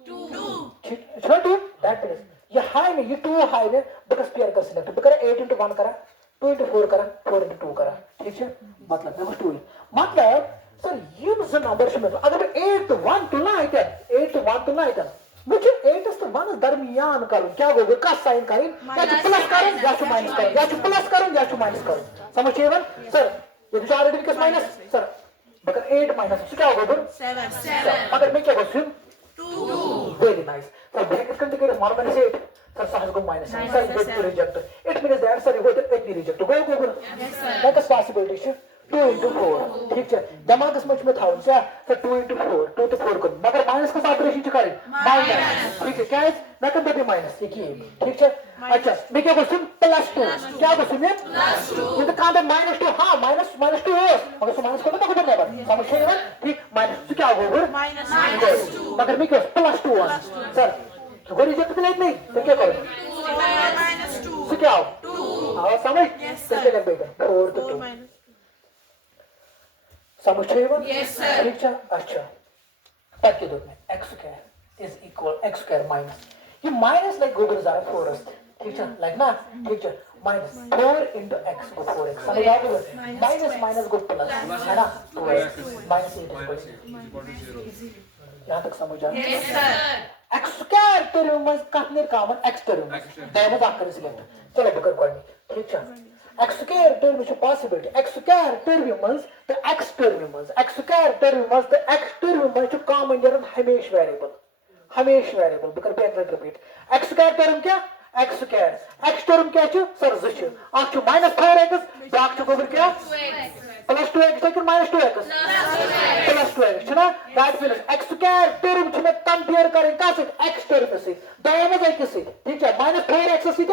2 2 दैट इज ये हाई में ये 2 हाई में बकस पेयर कर सिलेक्ट बकर 8 into 1 करा 2 into 4 करा 4 into 2 करा ठीक है मतलब देखो 2 मतलब सर यम ज नंबर छ मे अगर 8 to 1 तुलना आइतन 8 to 1 तुलना आइतन मुझे 8 to 1 दरमियान करूं क्या होगा का साइन करें या तो प्लस करूं या तो माइनस करूं या तो प्लस करूं या तो माइनस करूं समझिए वन सर ये जो ऑलरेडी किस माइनस सर मगर 8 माइनस क्या होगा फिर 7 अगर मैं क्या करूं 2 very nice सर ब्रैकेट करने के लिए 1 minus 8 सर साइज को minus sir get to reject it means that sir you got it reject go go go that is possibility छ 2 into 4 ठीक है दिमाग में था उनसे सर 2 into 4 2 to 4 को मगर माइनस का ऑपरेशन च करें माइनस ठीक है क्या है मैं कर देती माइनस ये ठीक है अच्छा मैं क्या क्वेश्चन +2 क्या क्वेश्चन है +2 ये तो कहां पे -2 हां -2 है मगर सो माइनस को तो कुछ नहीं समझ ना ठीक माइनस क्या होगा -2 मगर मैं क्या +2 सर तो कोई रिजेक्ट नहीं तो क्या करो -2 तो क्या हो 2 आओ समझ कैसे कर बेटा 4 to 2 समझ Yes, sir. ठीक है अच्छा तब के दो में x square is equal x square minus ये माइनस लाइक गूगल जा रहा है ठीक है लाइक ना ठीक है माइनस 4 into x को 4x समझ आ गया माइनस माइनस को प्लस है ना 2x माइनस 8 यहाँ तक समझ आ Yes, sir. x square term में कितने कॉमन x term दायरे आकर सिलेक्ट चलो बकर कोई ठीक है x square term is a possibility x square term means the x term means x square term means the x term means to common जरन हमेश variable बकर back repeat x square term क्या x square x term क्या छ sir ज छ आख छ -4x बाक छ गोबर क्या +2x लेकिन -2x +2x छ ना that means x square term छ में कंपेयर करें का से x term से दोनों में एक से ठीक है -4x से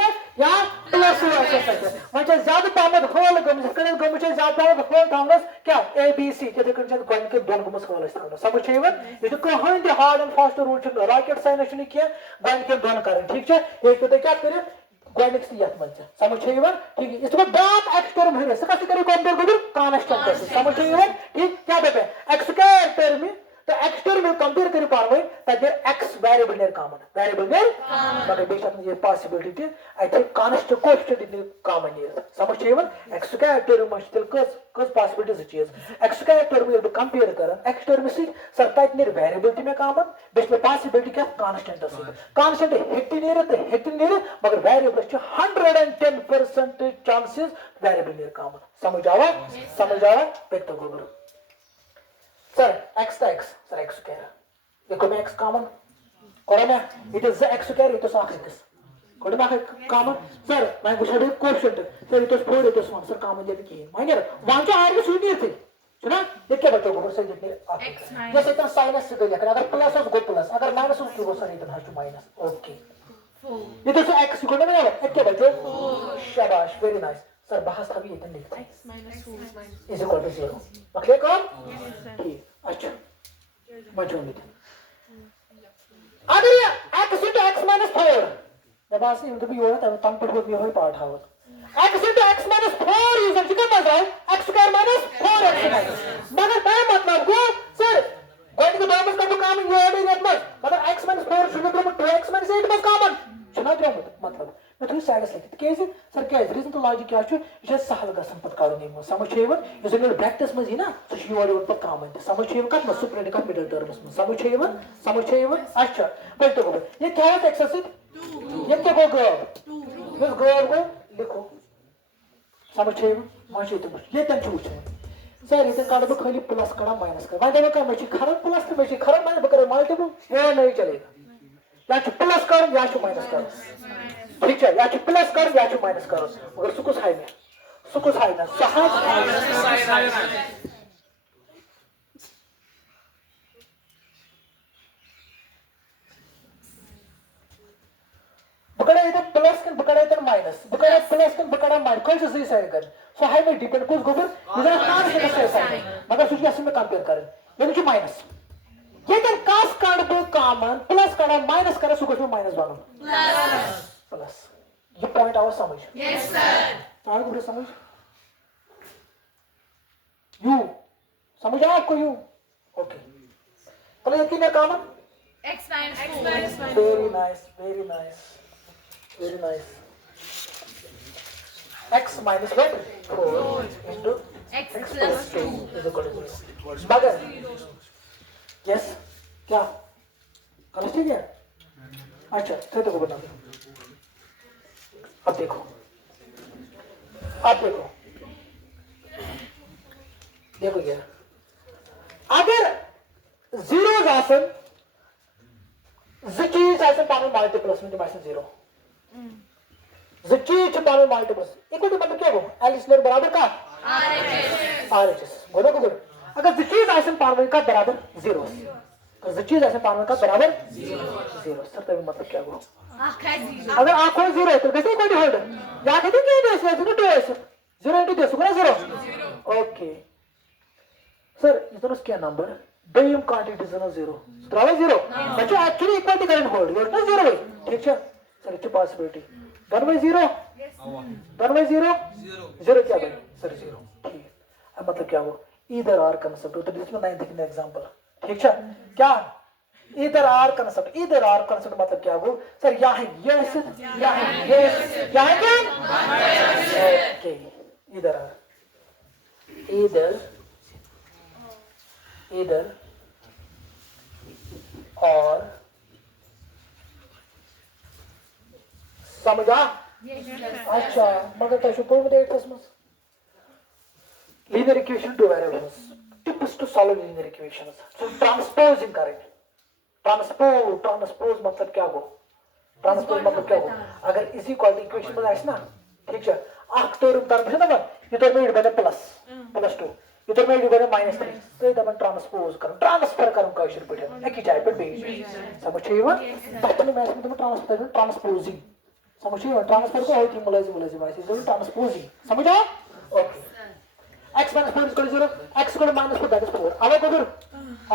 या +2x से म्हणजे ज्यादा पामत होल गम करे गम छ ज्यादा पामत होल थामस क्या a b c के देखन छ गन के दोन गमस होल थामस समझ छ ये जो कहां दे हार्ड एंड फास्ट रूल छ रॉकेट साइंस छ के गन के दोन करें ठीक है एक तो क्या करे गॉनिक्स यत मन समझ छ ये ठीक है इसमें बात x टर्म है इसका से करे कंपेयर करो कांस्टेंट से समझ छ ये ठीक क्या देते x स्क्वायर टर्म में तो x टर्म में कंपेयर करी पावे तदर x वेरिएबल नेर कॉमन वेरिएबल नेर मगर बेशक ये possibility I think constant coefficient इन कॉमन नेर समझ छ ये x स्क्वायर टर्म में still कस पॉसिबिलिटीज चीज x स्क्वायर टर्म में कंपेयर करन x टर्म से सर तक नेर वेरिएबल में कॉमन बेस में पॉसिबिलिटी क्या कांस्टेंट से कांस्टेंट हिट नेर मगर वेरिएबल छ 110% चांसेस वेरिएबल नेर कॉमन समझ आवा पेट तो गोबर सर x था x सर x स्क्वायर देखो मैं x common korma it is x square it is x korma common sir मैं कुछ भी question sir it is 4 it is 1 sir common जब की माइनर वहां जो आर में सुनी थी सुना देख के बच्चों को सर जितने जैसे इतना साइनस से लेकर अगर प्लस हो गो प्लस अगर माइनस हो तो सर इतना है माइनस ओके ये तो x को ना एक के बच्चों शाबाश वेरी नाइस सर बहस कभी इतना लिखते हैं इज इक्वल टू 0 ओके कौन ठीक अच्छा मजो नहीं अगर ये x into x minus 4 जब आसे इनको भी होता है तम पर भी होई part how x into x minus 4 is कितना बन रहा है x square minus 4x मगर क्या मतलब को सर गोइंग टू डबल का काम ये है नहीं मतलब x minus 4 शुरू में 2x minus 8 बस कॉमन सुना क्या मतलब मैं थोड़ी साइड से लिखते कैसे सर क्या है रीजन तो लॉजिक क्या है ये सहल गसन पत करो नहीं समझ छे वन ये जो प्रैक्टिस में ही ना तो ये वाले ऊपर काम है समझ छे वन का सुप्रीम का मिडिल टर्म्स में समझ छे वन अच्छा बोल तो ये क्या है एक्सरसाइज ये क्या होगा 2 इस गोल को लिखो समझ छे वन माशे तो ये टेंशन पूछे सर इसे काट दो खाली प्लस करा माइनस कर वादे का मैं खराब प्लस में खराब माइनस कर मल्टीपल ये नहीं चलेगा या तो प्लस कर या तो माइनस कर ठीक है या तो प्लस कर या तो माइनस करो अगर सुकुस हाई में सहज बकड़ा इधर प्लस के बकड़ा इधर माइनस बकड़ा प्लस के बकड़ा माइनस कौन सा सही साइड कर सो हाई में डिपेंड कुछ गोबर इधर कहां से सही साइड मगर सुची असम में कंपेयर करें ये जो माइनस ये कर कास काट दो कॉमन प्लस करा माइनस करा सुकुस में माइनस बनो प्लस ये पॉइंट आवाज समझ यस सर आगे पूरे समझ यू समझ आया आपको यू ओके पहले यकीन है common x minus 4 very nice x minus what 4 into X plus 2. Is equal to 0 मगर यस क्या करेक्ट ठीक है अच्छा फिर देखो बता दो अब देखो देखो यार अगर zeros आसन चीज आसन पाने मल्टीप्लस में डिवाइड 0 चीज पाने मल्टीप्लस इक्वल टू मतलब क्या हो L स्क्वायर बराबर का RHS बोलो को अगर चीज आसन पाने का बराबर 0 तो चीज आसन पाने का बराबर 0 सर तभी मतलब क्या हो अगर आंखों 0 तो कैसे इक्वल टू होल्ड या कहते हैं कि ऐसे तो 2s 0 into this होगा 0 ओके सर इतना क्या नंबर बेम क्वांटिटी इज ना 0 तो 0 बच्चों actually equal to current hold your ना 0 ठीक है sir it's possibility done by 0 done by 0 0 क्या भाई सर 0 ठीक है अब मतलब क्या हो इधर आर कांसेप्ट तो इसमें 9th के एग्जांपल ठीक है क्या इधर आर कांसेप्ट मतलब क्या हो सर यहाँ है यस यहाँ है यस यहाँ है क्या ओके इधर आर इधर और समझा अच्छा मगर तो शुरू में देख कसमस linear equation to variables tips to solve linear equations so transposing करेंगे ट्रांसपोज मतलब क्या हो ट्रांसपोज मतलब क्या हो अगर इसी क्वालिटी इक्वेशन बनाइस ना ठीक है आख तो रूप तरफ से ना इधर में बने प्लस 2 इधर में बने -3 तो इधर में ट्रांसपोज करूं ट्रांसफर करूं का शुरू पे एक ही टाइप पे बेस समझिए वो पहले मैथ में तुम ट्रांसपोजिंग समझिए ट्रांसफर को होती मुलाजिम ऐसे ट्रांसपोजिंग समझा okay x minus 4 is equal to 0 x equal to minus 4 that is 4 अब अगर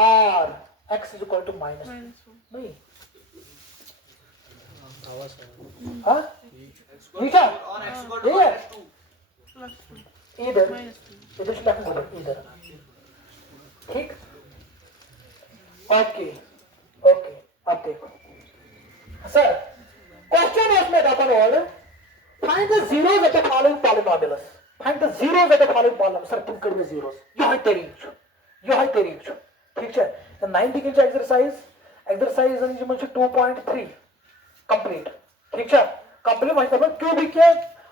r x is equal to minus नहीं हाँ नीचा ये इधर से लिखना इधर ठीक ओके अब देखो सर क्वेश्चन है इसमें अपन और find the zeros at the following polynomials find the zeros at the following polynomials sir तुम कर में zeros यह है तेरी ठीक है the 90 के exercise है जो 2.3 complete ठीक है कंप्लीट मतलब क्यूबिक के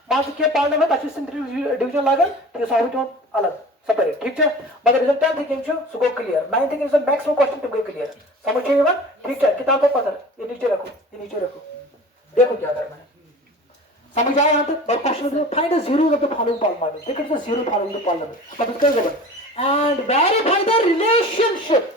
मास के polynomial 25 डिवीजन लागल तो सॉल्व तो अलग सेपरेट ठीक है मगर result 10 thinking so go clear 9 thinking is maximum question तुमको क्लियर समझिए ना ठीक है किताब पे पढ़ ये नीचे रखो देखो क्या करना है समझ आया यहां तक और क्वेश्चन में find the zero of the following polynomial take it the zero following the polynomial मतलब क्या होगा and verify the relationship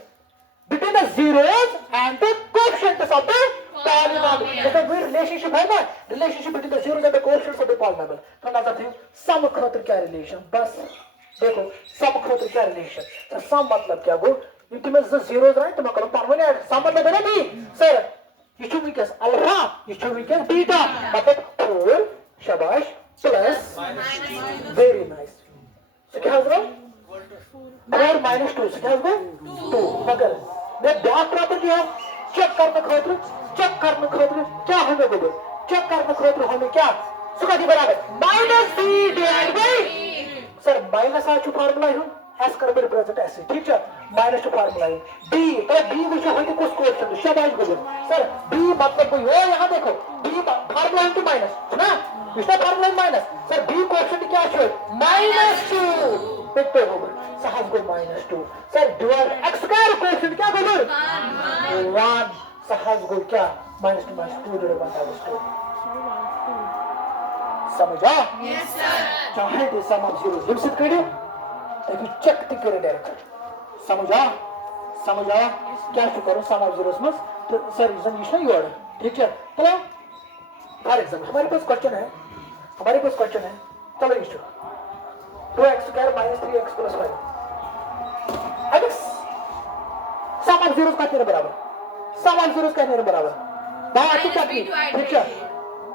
between the zeros and the coefficients of the polynomial मतलब वो रिलेशनशिप है ना relationship between the zeros and the coefficients of the polynomial तो नजर थे सम खतर क्या रिलेशन बस देखो सम खतर क्या रिलेशन तो सम मतलब क्या गो इंटीमेट द जीरोस राइट तो मतलब पॉलिनोमियल सम मतलब है ना sir you should make us alpha, you should make us beta. मतलब 4, शाबाश, plus, very nice. So क्या होगा? 4 minus 2, so क्या होगा? 2. मगर मैं ब्याह प्रॉपर्टी है, चेक करने खोत्र, क्या होगा बोलो? चेक करने खोत्र होने क्या? सुखा दी बराबर, minus b divided by, sir minus आ चुका फार्मूला है S कर मेरे प्रेजेंट ऐसे ठीक है माइनस टू फार्मूला है b तो b कुछ होती है कुछ क्वेश्चन शाबाश बोलो सर b मतलब कोई हो यहां देखो b फार्मूला इनटू माइनस ना इसका formula minus sir b question क्या है -2 पेपर होगा सहज को -2 sir divide x square question क्या बोलो 1 सहज को क्या -2 डिवाइड बाय 2 समझा यस सर चाहे तो सम ऑफ जीरो हिमसित करिए ताकि चेक ती करे डायरेक्ट समझा क्या शुरू करो सम ऑफ जीरोस में तो सर रीजन इशू ही और ठीक है चलो फॉर एग्जांपल हमारे पास क्वेश्चन है चलो इशू 2x स्क्वायर -3x + 5 अब सम ऑफ जीरोस का कितने बराबर बात क्या की ठीक है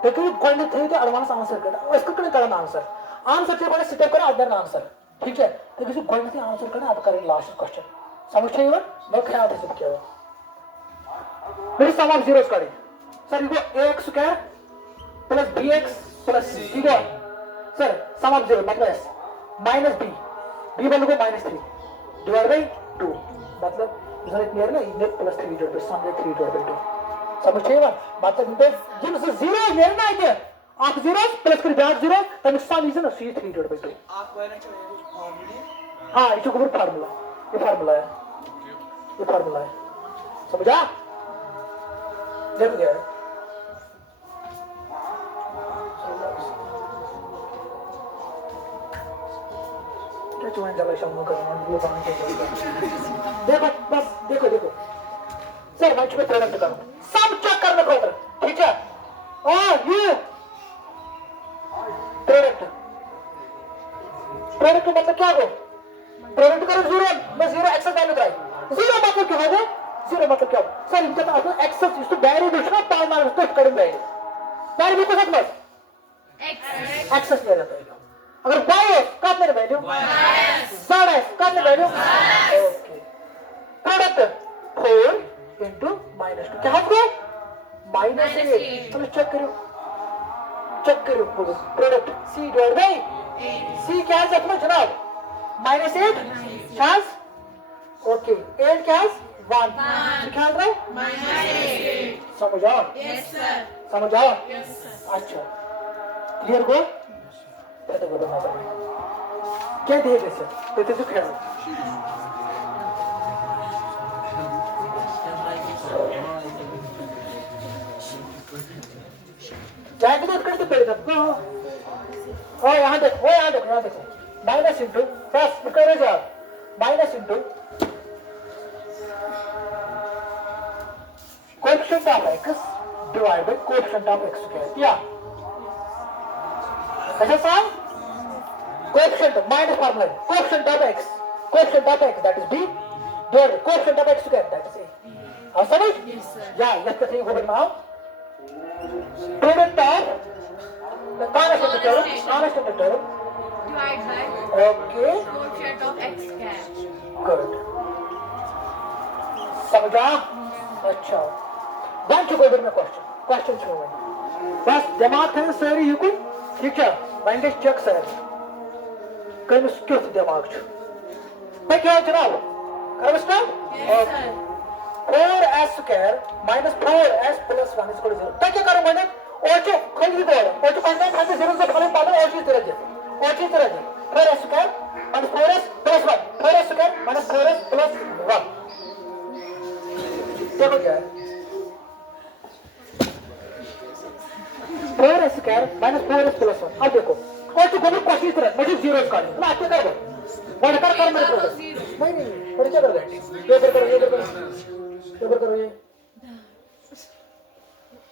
तो कोई गणित थे तो एडवांस आंसर करना इसको करना करना आंसर से बड़े स्टेप करा अदर आंसर ठीक है तो किसी गणित से आंसर करना आप करेंगे लास्ट क्वेश्चन समझ रहे हो मैं ख्याल से क्या हुआ मेरी सम ऑफ जीरोस करें सर इको ax square plus bx plus c sir sum of zero मतलब s माइनस b b1 को -3 डिवाइड बाय 2 मतलब इधर एक नियर ना इधर +3 divide by sum 3 divide by 2 समझ छेवा मतलब इधर जिन से 0 नियर ना है आप 0 प्लस कर बैक 0 तब सम इज ना 3 डिवाइड बाय 2 आप कहना चाहिए फॉर्मूले हां इट को फार्मूला ये फार्मूला है समझा देख गया क्या चुनाव चला शाम को वो पानी के देखो बस देखो सर मैं तुम्हें प्रोडक्ट करूं सब चेक करने को उधर ठीक है और ये प्रोडक्ट मतलब क्या हो प्रोडक्ट करो 0 मैं 0 एक्सेस वैल्यू कराई 0 मतलब क्या होगा 0 मतलब क्या सर इनका आपको एक्सेस इसको डेरिवेशन ऑफ पावर माइनस तो करेंगे बारे में कुछ मत एक्सेस ले जाता है अगर y है कितने वैल्यू z है कितने वैल्यू ओके प्रोडक्ट 4 into -2 क्या होगा -8 चलो चेक करो product c divide by c क्या है अपना जनाब -8 has ओके 8 क्या है 1 ख्याल रहे समझ आओ अच्छा क्लियर हो तो बता क्या दिए गए सर तो ख्याल जाएंगे तो करते पड़ेगा और यहाँ देखो माइनस इंटू बस करो जाओ minus into coefficient of x divide by coefficient of x square या ऐसा साहब coefficient minus formula coefficient of x that is b divide by coefficient of x square that is a आप समझ या let's say हो बनाओ product of the constant term Divide by okay quotient of x square. good समझा अच्छा one to go में question शुरू में बस दिमाग है सर यू को ठीक है वंडे चेक सर कहीं क्यों दिमाग छु मैं क्या जनाब कर start Yes, sir. 4s square minus 4s plus 1 is equal to 0 तक क्या करो मैंने और जो खाली बोल और जो पंद्रह खाली 0 से खाली पालो और चीज तरह दे 4s square minus 4s plus 1 4s square minus 4s plus 1 देखो क्या है 4s square minus 4s plus 1 अब देखो और जो गोली कोशिश तरह मुझे 0 काटना मैं आपके कर दो बढ़कर कर मेरे को नहीं बढ़ क्या कर रहे ये करो ये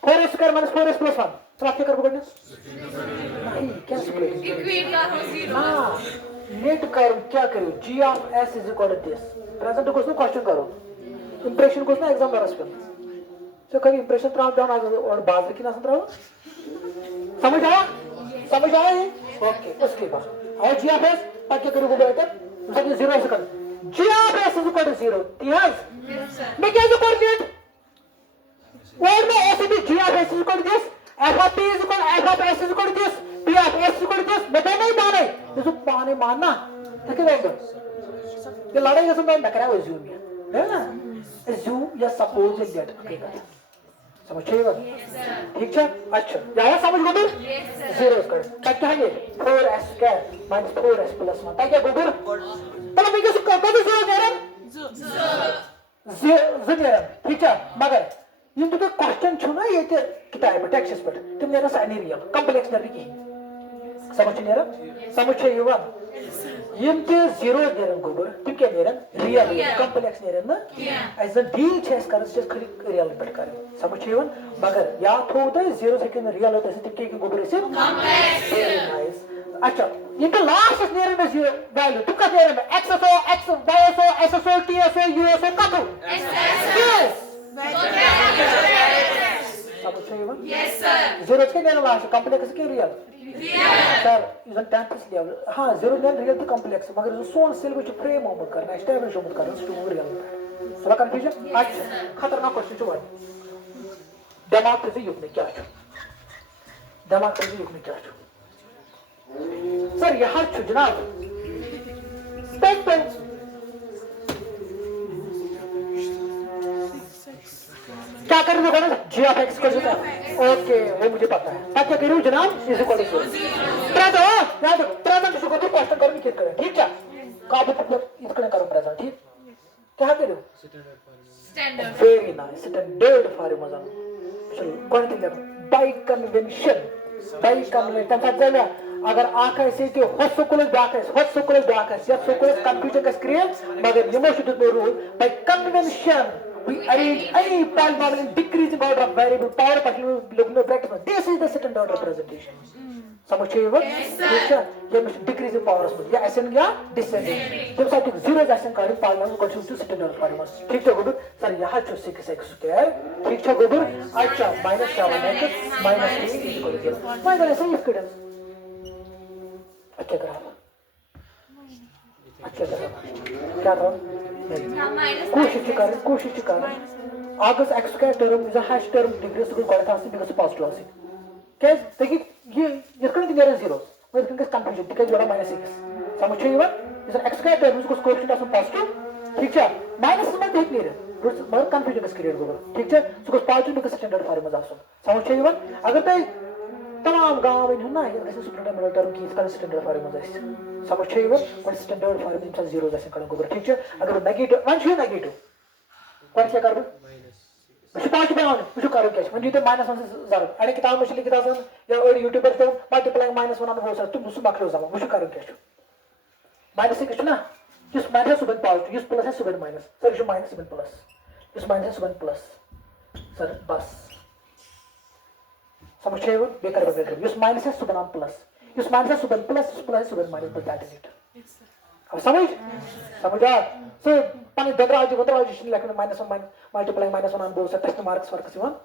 4s square minus 4s plus 1 तो आप क्या कर बोलेंगे नहीं क्या स्प्लिट Equate करो 0. हां नेट करो क्या करो g of s is equal to this present को क्वेश्चन करो इंप्रेशन को ना एग्जाम बरस पे तो कभी इंप्रेशन ट्राउन डाउन आ गया और बाज की ना संतरा समझ आया ये ओके उसके बाद और g of s तक क्या करोगे बेटा उसे 0 से कर g of s is equal to 0 yes Yes, sir. मैं क्या जो coordinate where my s is g of s is equal to this f of p is equal to f of s is equal to this p of s is equal to this बता नहीं माने इसको पाने मानना ठीक है ये लड़ाई जैसे मैं टकरा हुआ ज़ूम है ना ज़ूम या सपोज या गेट करेगा समझिए बात ठीक है अच्छा यहाँ समझ गए फिर Yes, sir. 0 कर क्या है ये 4s square minus 4s plus 1 क्या गोबर तब मैं कैसे कर 0 दे रहा ज़रूर ठीक है मगर ये तो क्वेश्चन छुना ये तो किताब है टेक्स्ट पर तुम मेरा साइनी रियल कॉम्प्लेक्स नर की समझ नहीं रहा समझ ये हुआ ये तो 0 दे रहा गोबर तुम क्या दे रहा रियल कॉम्प्लेक्स दे रहा ना ऐसा डील चेस कर चेस खाली रियल पर कर समझ ये हुआ मगर या तो होता है 0 सेकंड रियल होता है तुम क्या गोबर से Complex. नाइस अच्छा ये तो लास्ट इस नेरे में वैल्यू तुम का दे रहा है x so x y so s so t so u so कब yes समझ ये हुआ Yes, sir. 0 के लिए लास्ट कॉम्प्लेक्स के रियल सर इधर 10 पे लेवल हां 0 ने रियल तो कॉम्प्लेक्स मगर जो सोन सेल को फ्रेम हो मत करना एस्टैब्लिश मत करना टू रियल सब कंफ्यूजन अच्छा खतरनाक क्वेश्चन जो है दिमाग से युग में क्या है सर यहाँ जनाब देख पे क्या करेंगे बना जी ऑफ एक्स को ओके वो मुझे पता है अब क्या करूँ जनाब इज इक्वल टू प्रेजेंट को क्वेश्चन करो क्लिक करें ठीक है काबू इसको करो प्रेजेंट ठीक क्या करूँ Standard. very nice standard formula चलो कौन सी जगह बाय कन्वेंशन तम अगर आख कि होसुकुलस ब्याक या सुकुलस कंफ्यूजन गस क्रिएट मगर यमो शुद्ध rule by convention we arrange any polynomial in decreasing order of variable power particular practice this is the second order representation समझ चाहिए वो ये डिक्रीजिंग पावर में या असेंडिंग या डिसेंडिंग जब साथ जीरो असेंड करें पॉलिनोमियल को चूज टू स्टैंडर्ड फॉर्म ठीक है गुड सर यहां जो 6x² ठीक है गुड अच्छा -7x -3 मैं तो ऐसे ही कर अच्छा करा क्या था कोशिश कर अगर x² term is a hash term degree से गॉट था बिकॉज़ पॉजिटिव आसी कैस देखिए ये कौन दी है जीरो वो इनका कंफ्यूजन बिकॉज़ वाला -6 समझ चाहिए वो इज x² टर्म उसको कोएफिशिएंट ऑफ पॉजिटिव ठीक है माइनस में देख नहीं रहे मगर कंफ्यूजन का क्रिएट होगा ठीक है उसको पॉजिटिव का स्टैंडर्ड फॉर्म में आसो समझ चाहिए वो अगर तो तमाम गांव में ना ये ऐसे सुपरमिडल टर्म की इसका स्टैंडर्ड फॉर्म में आए समझ चाहिए वो पर स्टैंडर्ड फॉर्म में जीरो जैसे करेंगे ठीक है अगर नेगेटिव वन है नेगेटिव कौन क्या कर मुझे पॉजिटिव बनाओ मुझे करो क्या मुझे तो -1 से ज्यादा अरे किताब में लिखा था या और यूट्यूबर पे मल्टीप्लाइंग -1 हो सकता तुम मुझसे मार्क्स जाओ मुझे करो क्या -6 ना जिस माइनस सुबह पॉजिटिव जिस प्लस है सुबह माइनस सर जो माइनस सुबह प्लस इस माइनस है सुबह प्लस सर बस समझ रहे हो बेकार इस माइनस है सुबह प्लस इस माइनस है सुबह प्लस इस प्लस है सुबह माइनस बस दैट इज इट अब समझा सो पानी दंद्राज लेखन -1 multiplying -1 on both sides marks फर्क सिवन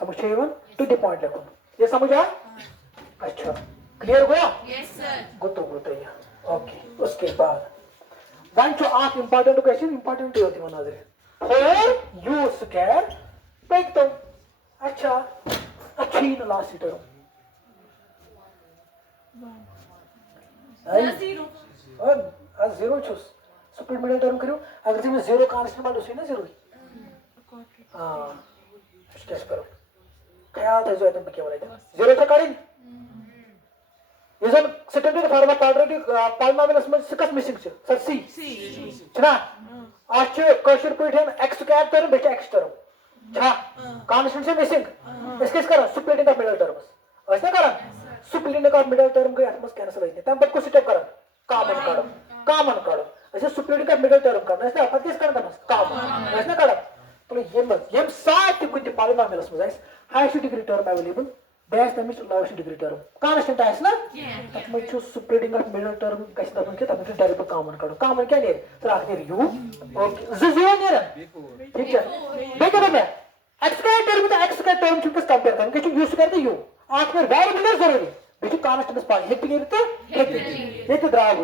समझ रहे हो टू द पॉइंट लेखन ये समझा अच्छा क्लियर हुआ Yes, sir. गुतो ये ओके उसके बाद one two ask important question important होती है नजर फोर यू स्क्वायर देख तो अच्छा अच्छी न लास्ट टर्म Zero. और आज जीरो चूस सुपर मिडिल टर्म करो अगर तुम जीरो कांस्टेंट मान लो ना जीरो हां स्केच करो ख्याल था जो तुम क्या बोले जीरो से करेंगे इजन स्टैंडर्ड फॉर्म क्वाड्रेटिक पॉलिनोमियल्स में सिकस मिसिंग छ सर सी छना आज क्वेश्चन पॉइंट है x² टर्म बेटा x टर्म छा कांस्टेंट से मिसिंग इसके करा सुपरलेटिव ऑफ मिडिल टर्म्स ऐसा करा सुपरलेटिव ऑफ मिडिल टर्म को आत्मस कैंसिल होइए तब को स्टेप करा कॉमन करो ऐसे सुपरलेटिव ऑफ मिडिल टर्म करना ऐसे आप किस करना कॉमन ऐसा करा तो ये साथ कुछ पॉलिनोमियल्स में highest degree term available base the miss lowest degree term constant है ना तब में जो सुपरलेटिव ऑफ मिडिल टर्म कैसे तब के तब डायरेक्ट कॉमन करो कॉमन क्या ले सर आखिर यू ओके जीरो नहीं रहा ठीक है देखो ना x² टर्म में x² टर्म चुके कंपेयर करेंगे कि यूज करते यू आखिर वेरिएबल जरूरी बिच कांस्टेंट पास हेट नहीं ये तो ड्राव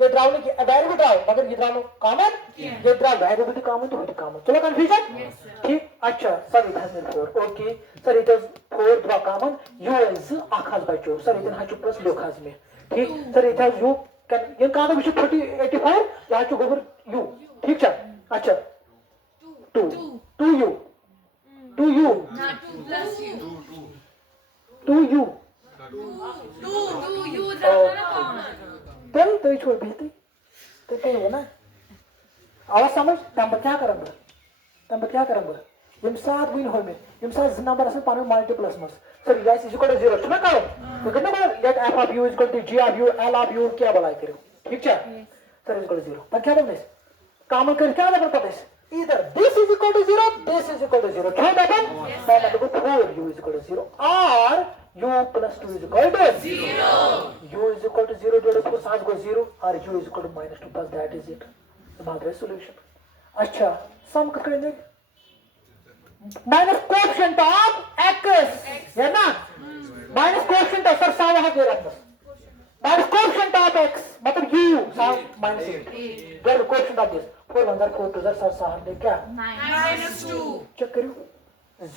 ये ड्राव ने वेरिएबल ड्राव मगर ये ड्राव कॉमन ये ड्राव वेरिएबल कॉमन तो होती कॉमन चलो कंफ्यूजन ठीक अच्छा sir it has 4 okay sir it is 4 ड्राव कॉमन यू इज आखाज बचो सर इट हैज प्लस लोखाज में ठीक sir it has you can ये कहां विच 30 84 यहां चो गोबर यू ठीक है अच्छा 2 you 2 you Not 2 plus U. 2 you 2 U रखना common. तेल तो छोड़ बेटी तो कहीं हो ना आवाज समझ तब क्या करेंगे यम साथ विन हो में यम साथ नंबर असल पाने मल्टीप्लस मस sir yes is equal to 0 ना करो तो कितना बोला let f of u is equal to g of u l of u क्या बोला करो ठीक है सर इज इक्वल टू 0 पर क्या करना है कॉमन कर क्या करना पड़ता है either this is equal to 0 this is equal to 0 क्या देखो मैं तो 4 u is equal to 0 or u plus 2 is equal to 0 u is equal to 0 जोड़ो को साथ को 0 और u is equal to -2 plus that is it हमारा सॉल्यूशन अच्छा सम कर करेंगे माइनस कोएफिशिएंट ऑफ x है ना माइनस कोएफिशिएंट ऑफ सर सा वहां दे रखना माइनस कोएफिशिएंट ऑफ x मतलब u सा -8 well coefficient of this 4 1 4 2 sir सा हमने क्या -2. चेक करो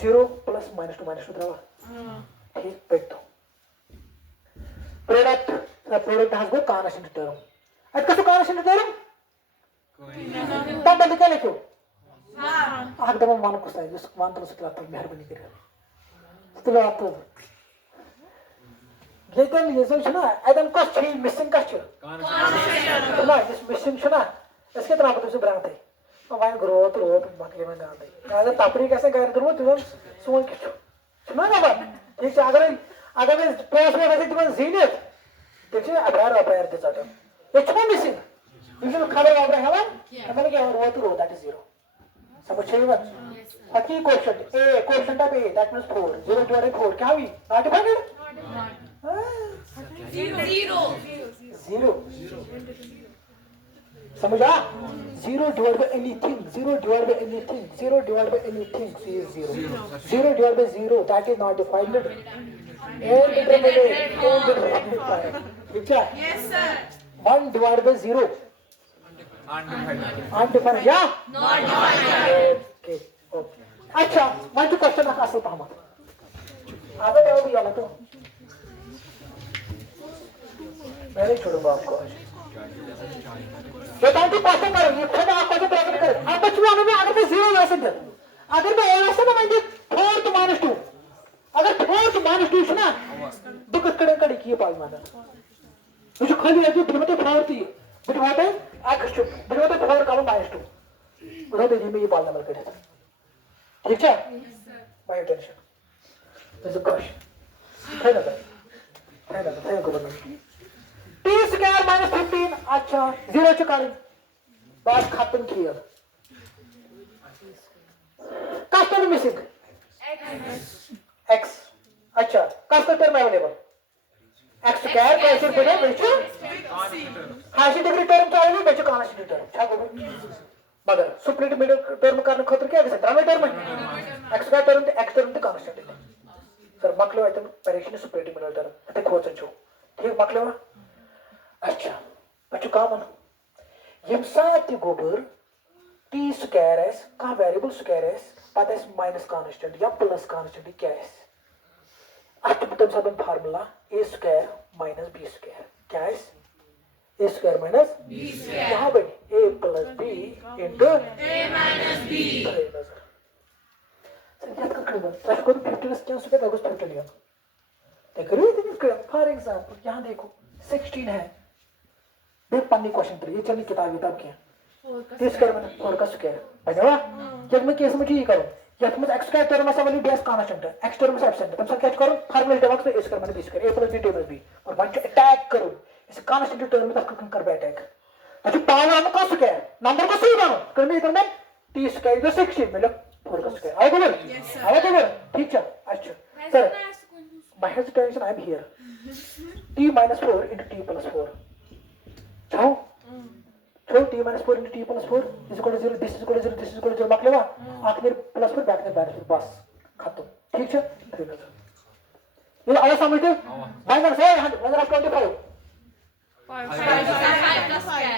0 प्लस -2 द्रवा ठीक पेट दो product has go constant term at कसो कांस्टेंट टर्म तब बंद क्या लिखो एकदम वन कुछ है जिस वन तो उसके बाद मेहरबानी करें तो बात तो लेकिन ये जो है ना एकदम कुछ चीज मिसिंग का चीज ना इस मिसिंग है ना इसके तरह आप तुझे बनाते हैं वहाँ ग्रोथ बाकी में गाते अगर तापरी कैसे कर दूँ तुम सुन के सुना ना बात ठीक है अगर मैं प्लस में वैसे तुम जीनियत देखिए अपायर दे सकते हो ये क्यों मिसिंग यूजुअली खबर आ रहा है हमारे क्या रो दैट इज 0 समझ चाहिए बात बाकी question A question type A that means 4 0 divided 4 क्या हुई नॉट डिवाइडेड zero समझा 0 divided by anything 0 divided by anything 0 divided by anything is 0 0 divided by 0 that is not defined ठीक है Yes, sir. 1 divided by 0 undefined या Not divided. Okay okay अच्छा मैं तो question का असल पहमत आगे क्या भी वाला तो मैं नहीं छोड़ूंगा आपको आज बताओ कि क्वेश्चन करो ये खुद आपको जो प्रैक्टिस करो आप बच्चों में अगर मैं 0 ला सकता अगर मैं ए ला सकता मैं 4 to -2 अगर 4 to -2 है ना दुख कड़े कड़ी की पाल माना मुझे खाली है कि मतलब 4 थी बट व्हाट है एक्स बट मतलब 4 का -2 उधर दे में ये पाल नंबर करे ठीक है my attention this is a question है ना गवर्नमेंट t square minus 15 अच्छा 0 चुका ली बात खत्म किया कस्टमर मिसिंग x अच्छा customer term available x square कैसे बने बेचो हाई डिग्री टर्म चाहिए बेचो कहां से टर्म क्या बोलो मगर सुप्लीट मिडिल टर्म करने खतर क्या है ड्रामे term x square term x term ते कांस्टेंट है सर मकलो आइटम परीक्षण सुप्लीट मिडिल टर्म ते खोजन छो ठीक मकलो अच्छा बच्चों काम है यम साथ गोबर t स्क्वायर है का वेरिएबल स्क्वायर है पता है माइनस कांस्टेंट या प्लस कांस्टेंट क्या है अब तुम सब formula a square minus b square क्या है a square minus b square यहां पे a plus b into A minus B. Sir याद कर लो सर को 15 क्या उसके कागज पे लिया देख रहे हो इसका फॉर एग्जांपल यहां देखो 16 है देख पन्नी क्वेश्चन 3 ये चलिए किताब की है टेस्ट कर मैंने और का स्क्वायर बनेगा जब मैं केस में ठीक करूं या तुम x स्क्वायर टर्म से वाली बेस कांस्टेंट है x टर्म से एब्सेंट है तुम सब क्या करो फार्मूला डेवॉक्स पे इस कर मैंने b square a plus b table b और वन को अटैक करो इस कांस्टेंट टर्म में तक कर बे अटैक अच्छा पावर हम का स्क्वायर नंबर को सही बनाओ करने इधर में t स्क्वायर जो 16 मतलब 4 का स्क्वायर आएगा बोल आएगा बोल ठीक है अच्छा sir my hesitation I am here t minus 4 into t plus 4 जाओ तो t minus 4 into t plus 4 is equal to 0 this is equal to 0 this is equal to 0 मतलब आखिर प्लस पर बैक माइनस बस खत्म ठीक है ये आवाज समझते माइनस है 125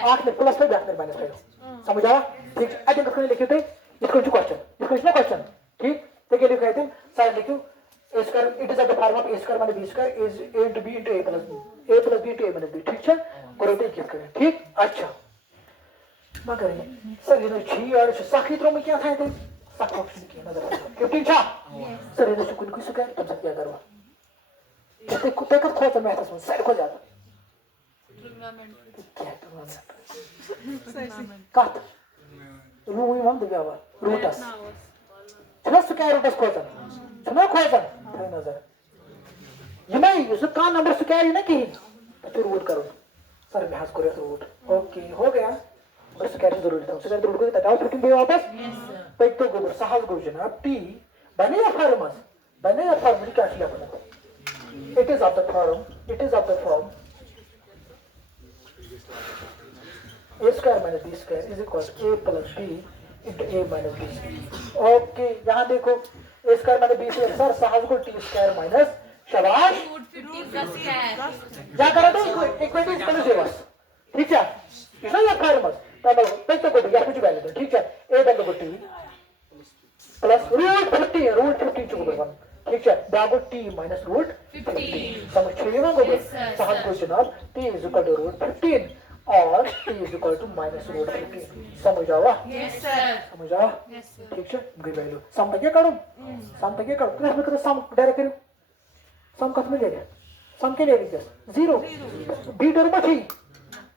आखिर प्लस पर बैक माइनस 5 समझ आया ठीक है आई थिंक इसको लिखे थे इसको क्वेश्चन क्वेश्चन ठीक तो क्या लिखा है साइड लिखो a square it is at the form of a square minus b square is a into b into a plus b into a minus b ठीक है करो तो क्या करें ठीक अच्छा मगर सर ये छी और साखी त्रो में क्या था थे साख ऑप्शन की नजर आ ठीक था सर ये कुछ कुछ क्या तुम सब क्या करो इससे कुत्ते का खोज में आता सर को ज्यादा काट रू ही हम दिया हुआ रूटस चलो स्क्वायर रूटस खोज चलो खोज नजर ये नहीं ये का नंबर स्क्वायर है ना कि तो रूट करो सर मैं हाथ करो रूट ओके हो गया और स्क्वायर जरूर था स्क्वायर रूट को तटाओ फिटिंग भी वापस तो एक तो गोबर सहज गो जनाब t बने या फॉर्म क्या लिया बना it is of the form a square minus b square is equal to a plus b into a minus b okay यहां देखो a square minus b से सर सहज को t square minus शाबाश क्या करा तो इक्वलिटी इज इक्वल टू 0 ठीक है इसलिए ये फॉर्मस तब पेट को या कुछ वैल्यू दो ठीक है a बंद को t प्लस रूट 50 चुको बन ठीक है दागो t माइनस रूट 15 समझ रहे हो ना गोबर सहज को जनाब t is equal to root 15 और t is equal to minus root 15 समझ आवा Yes, sir. समझ आवा Yes, sir. ठीक है गई वैल्यू सम तक काढू सम तक काढू क्लास में सम डायरेक्ट करू सम कत में ले ले सम के ले ले 0 b टर्म अच्छी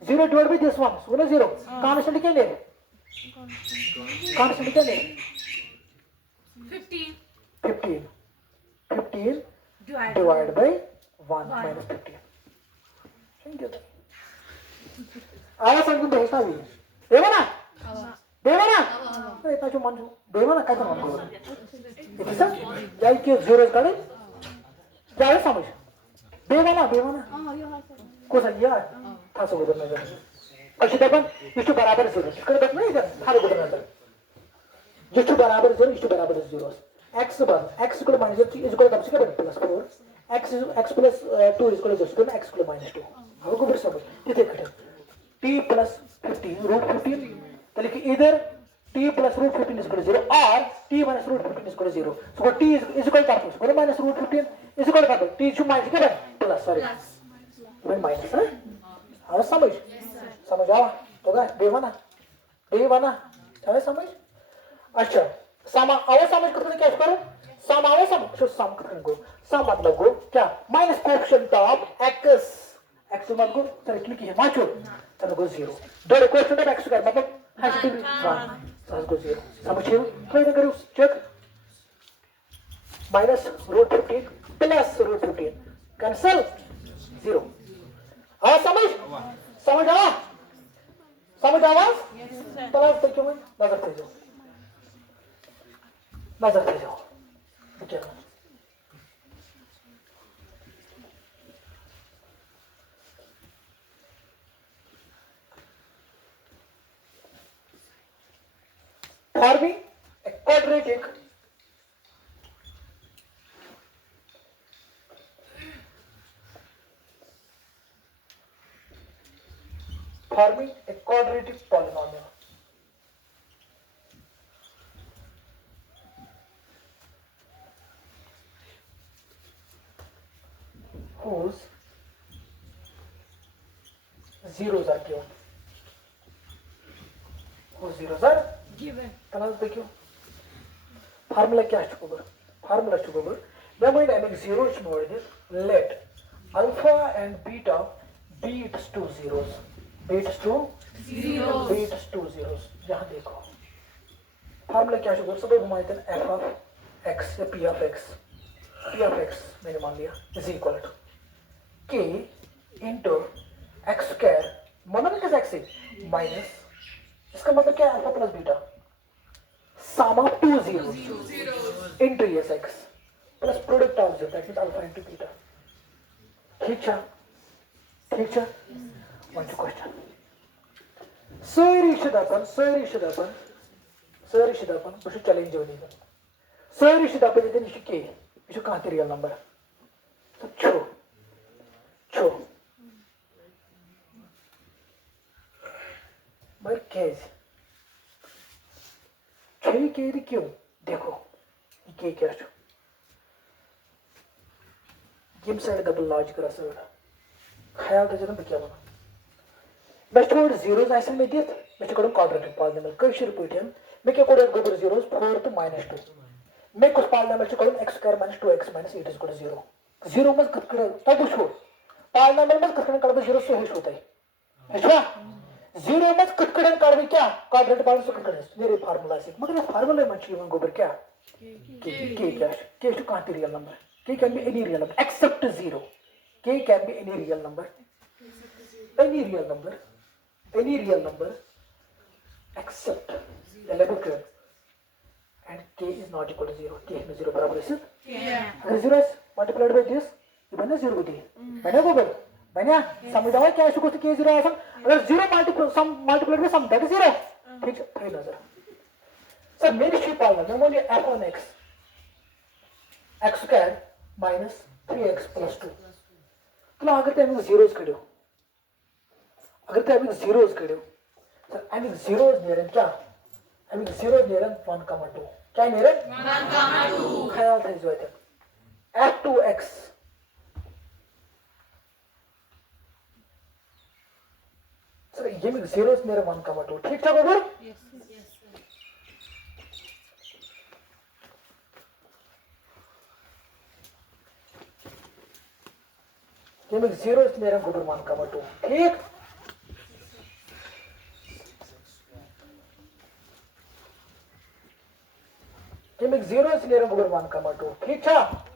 0 डिवाइड बाय दिस वन सुनो 0 कांस्टेंट के ले कांस्टेंट के ले 15. 15 Divide. डिवाइड बाय 1 माइनस 15 समझ गए आवाज समझून भेजना भी देवा ना अरे इतना जो मन देवा ना कैसे मन करो इतना जाई के जीरो काढे जाए समझ देवा ना को सही था सो गुड नजर अशी पण इष्ट बराबर 0 इकडे बघ ना इधर हा गुड नजर इष्ट बराबर 0 इष्ट बराबर 0 x बर x equal minus 3 is equal to x plus 4 x plus 2 is equal to x equal minus 2 हा गुड समझ तिथे कडे t प्लस 15 रूट 15 तो लिखिए इधर t plus root 15 is equal to 0 और t minus root 15 is equal to 0 so t is equal to 1 minus root 15 is equal to t two minus के plus sorry one minus है और समझ आओ तो क्या देवाना चले समझ अच्छा समा आवे समझ करने क्या करो सम आवे समझ सो सम करने को सम मतलब को क्या माइनस कोएफिशिएंट ऑफ x मतलब को चलो क्लिक किया माचो चलो को 0 दो कोएफिशिएंट ऑफ x स्क्वायर मतलब हैश टू बी 1 चलो को 0 समझिए तो इधर करो check minus root 15 plus root 15 cancel 0 हाँ समझ आवाज प्लस तो क्यों नजर थे जाओ चलो forming a quadratic polynomial whose zeros are given. Whose zeros are Given. Class देखियो फार्मुला क्या फार्मुला मैं going to make zeros node let alpha and beta beats to zeros यहाँ देखो फार्मुला क्या सब घुमाते हैं f of x या p of x मैंने मान लिया is equal to k into x square मतलब किस x से माइनस इसका मतलब क्या है alpha plus beta sum of two zeros into x plus product of z that means alpha into beta ठीक है one to question सर इशिदापन बस चैलेंज होनी है सर इशिदापन इधर इशु के इशु कहाँ ते रियल नंबर तो छो मर केज छही के री क्यों देखो ये के क्या छो यम साइड डबल लॉजिक रहा ख्याल था जरा क्या बना मैं छोड़ जीरोस ऐसे में दिया मैं छोड़ क्वाड्रेटिक पॉलिनोमियल कैसे रिपीट है मैं क्या कोड गोबर जीरोस 4 to -2 मैं कुछ पॉलिनोमियल से code x square - 2x - 8 is equal to 0 0 मत कट कर तब छोड़ पॉलिनोमियल मत कट कर 0 से ही होता है अच्छा 0 मत कट कर भी क्या क्वाड्रेटिक पॉलिनोमियल से कट कर मेरे फार्मूला से मगर ये फार्मूला में चाहिए गोबर क्या के क्या के टू कहां real number k can be any real number except 0 k can be any real number except the level curve and k is not equal to 0 k is 0 बराबर है अगर 0 is multiplied by this ये बना 0 होती है मैंने को बोल मैंने समझाया क्या इसको तो k 0 है अगर 0 multiplied by sum that is 0 ठीक है नजर सर मेरी शिप पालना मैं बोलिए f on x square minus 3x plus 2 तो अगर ते हमें zeros करो सर हमें zeros नियरन क्या हमें zeros नियरन 1,2 क्या नियरन 1,2 ख्याल से जो है f2x सर ये जीरोस मेरे 1,2 ठीक ठाक होगा ये जीरोस मेरे गुबर 1,2 ठीक ये जीरोस मेरे गुबर 1,2 ठीक ठाक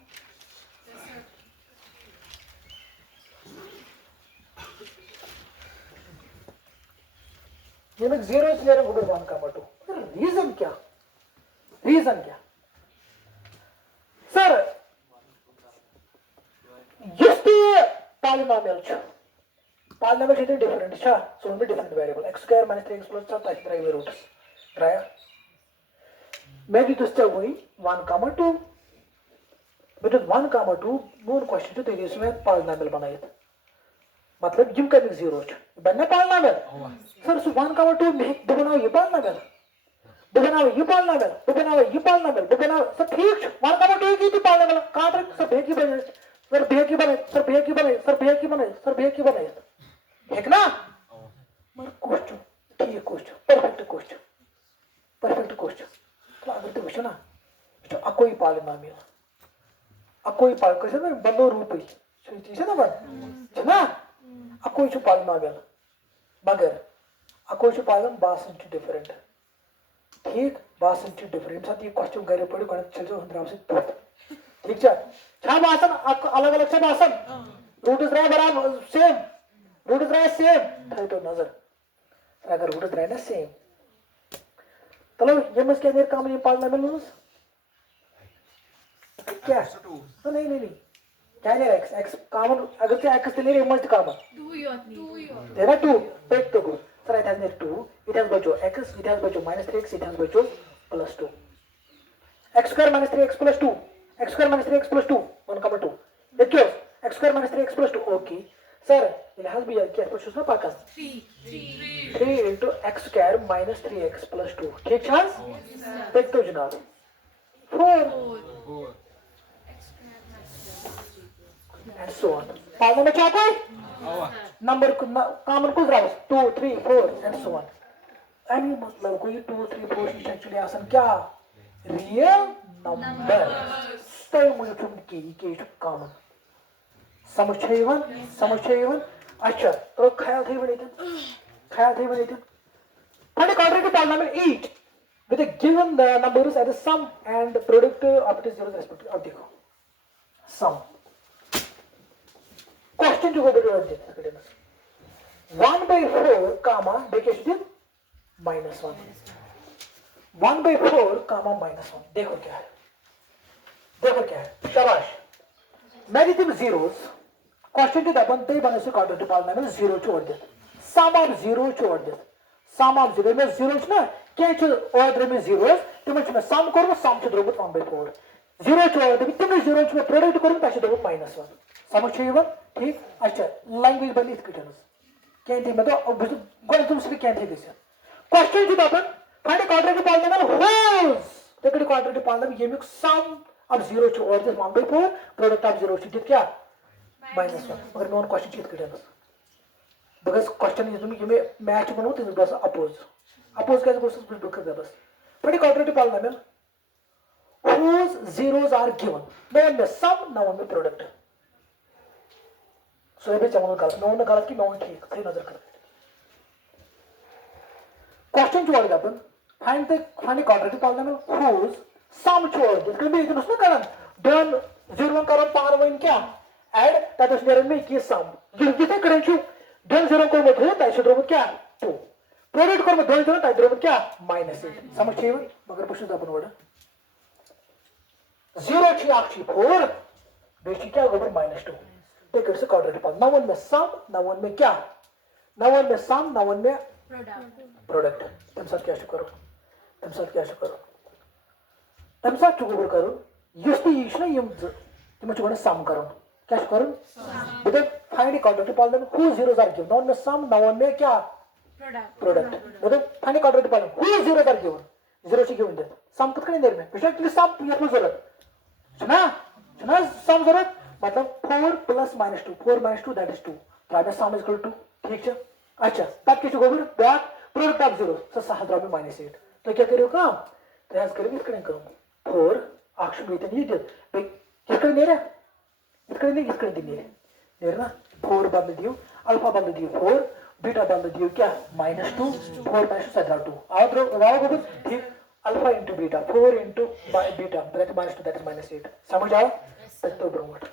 ये जीरो मेरे गुबर 1,2 रीजन क्या sir yes polynomial different so different variable x² - 3x + 7 3 roots राया मैं भी दोस्त वही 1,2 बट 1,2 मोन क्वेश्चन तो इसमें पॉलिनोमियल बनाए मतलब यम कमिक जीरो बनना पॉलिनोमियल सर सो 1,2 बह बनाओ ये पॉलिनोमियल सर ठीक 1,2 की पॉलिनोमियल कहां तक सर बह की बने ठीक ना मगर क्वेश्चन ठीक क्वेश्चन परफेक्ट क्वेश्चन तो अगर तुम वचो ना तो अकोई पॉलिनोमियल कैसे बंदो रूप ना बन ना अकोई पॉलिनोमियल मगर अकोई पॉलिनोमियल बासन डिफरेंट ठीक बासन डिफरेंट साथ ये क्वेश्चन घर पढ़ो गण चलो हम से ठीक है बासन अलग अलग से बासन रूट्स रहे बराबर सेम तो नजर अगर रूट्स रहे ना सेम चलो ये मस क्या देर काम ये पॉलिनोमियल क्या नहीं क्या नहीं x कॉमन अगर क्या x ले मस्ट कॉमन 2 देना 2 पेट तो गो sir it has 2 it has बचो x इट हैज बचो -3x इट हैज बचो +2 x² - 3x + 2 x² - 3x + 2 1,2 देखियो x² - 3x + 2 okay sir it has be क्या कुछ उसमें पाकर 3 into x² - 3x + 2 ठीक है पेट तो जनाब 4 and so on पालने में क्या कोई नंबर कॉमन को द्रावस 2 3 4 and so on एनी मतलब कोई 2 3 4 एक्चुअली आसन क्या रियल नंबर तो मुझे तुम की कॉमन समझ इवन अच्छा तो ख्याल थे बने फंड क्वाड्रेटिक के polynomial 8 with a given the numbers as a sum and product of its zeros respectively अब देखो sum क्वेश्चन जो बदल रहा है 1/4 comma देखिए -1 1/4 comma -1 देखो क्या है शाबाश मैं दी तुम zeros क्वेश्चन के दबन ते बने से क्वाड्रेटिक पॉलिनोमियल 0 छोड़ दे sum of 0 छोड़ दे sum of 0 में 0 ना क्या छ ऑर्डर में 0 तुम छ sum करो sum छ द्रोबत 1/4 0 छोड़ दे तुम 0 छ प्रोडक्ट करो ताछ द्रोबत -1 समझ छे ठीक अच्छा लैंग्वेज बनी इतकटनस क्या थी मतलब अब गोल तुम से क्या थी दिस क्वेश्चन थी अपन फाइंड क्वाड्रेटिक पॉलिनोमियल होल्स देखो क्वाड्रेटिक पॉलिनोमियल ये सम अब 0 छ और 1/4 प्रोडक्ट ऑफ 0 छ क्या -1 मगर नॉन क्वेश्चन छ इतकटनस बिकॉज़ क्वेश्चन ये तुम ये मैच बनाओ तो बस अपोज कैसे बोल सकते हो बस find quadratic polynomial whose zeros are given no one में sum no one में product सो ये भी चमन गलत की नॉन ठीक सही नजर कर क्वेश्चन छोड़ दे अपन फाइंड क्वाड्रेटिक पॉलिनोमियल whose सम छोड़ दे इसके में इतना उसमें करन दोन 0 करन पार वन क्या ऐड दैट इज नेरन में की सम जिसे करन छु दोन 0 को मत हो ताई द्रोब क्या 2 प्रोडक्ट को मत दोन 0 ताई द्रोब क्या -8 समझ छे मगर पुछु अपन वर्ड 0 छी आखी 4 बेची क्या गोबर -2 take it क्वाड्रेटिक पॉलिनोमियल ना वन में सम ना वन में क्या ना वन में सम ना वन में प्रोडक्ट तुम साथ क्या करो तुम साथ चुगुबर करो युस्ती इश ना यम तुम चुगुबर सम करो क्या करो बेटे find quadratic polynomial whose zeros are given ना वन में सम ना वन में क्या प्रोडक्ट बेटे find quadratic polynomial whose zeros are given 0 से गिवन दे सम कित करने देर में बेशक सम ये जरूरत सुना सम जरूरत मतलब 4 + -2 4 - 2 that is 2 prime sum is equal to ठीक है अच्छा तब क्या गोबर बैक प्रोडक्ट ऑफ जीरो सह द्राव -8 तो क्या करो काम तो हज करो इथ कम 4 अख ये दिख ना 4 बदल दियो अल्फा बदल दियो 4 बीटा बदल दियो क्या -2 4 -2 2 आओ गोबर ठीक alpha into beta 4 into beta that -2 that is -8 समझ आया तो ब्रोट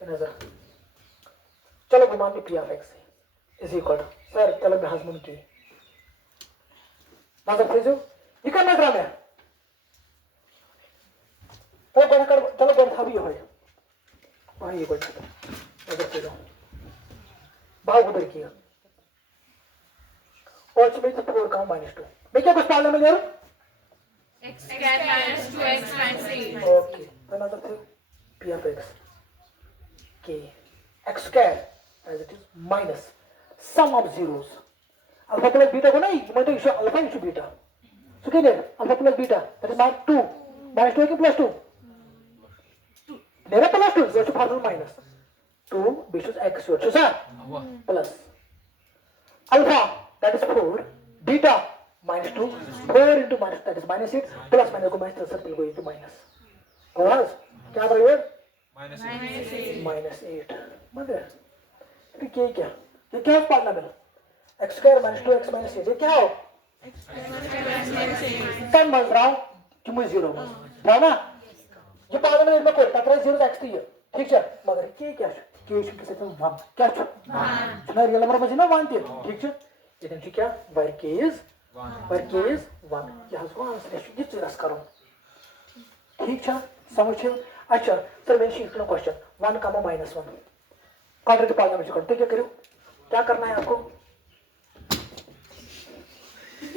नजर चलो घुमान P of X is equal to sir चलो मैं हजमुन की नजर भेजो ये करना ग्राम है चलो गण कर चलो गण था भी हो वही इक्वल टू नजर भेजो भाव उधर किया और इसमें तो 4 का -2 मैं क्या कुछ प्रॉब्लम है यार X square minus 2x minus 8. Okay तो नजर थे पी ऑफ एक्स के x square as it is minus sum of zeros alpha plus beta को नहीं मैं तो issue alpha issue beta so क्या लेना alpha plus beta that is -2 -2 के +2 लेना +2 so to formula minus 2 बिशुस x so सा plus alpha that is 4 beta -2 4 into minus that is -8 plus minus को माइनस सर्कल को into minus और क्या बराबर -8 मगर फिर क्या ये क्या पार्टनर है x स्क्वायर -2x -8 ये क्या हो तन बन रहा हूं कि मुझे 0 बन ना ये पार्टनर में कोई टकरा 0 x थी ठीक है मगर क्या के के साथ 1 क्या छ ना रियल नंबर में ना 1 थी ठीक है ये then क्या where k is 1 ये हसको आंसर ये चीज करो ठीक है समझिए अच्छा सर मैं शीट का क्वेश्चन 1 -1 क्वाड्रेटिक पॉलिनोमियल करते क्या करो क्या करना है आपको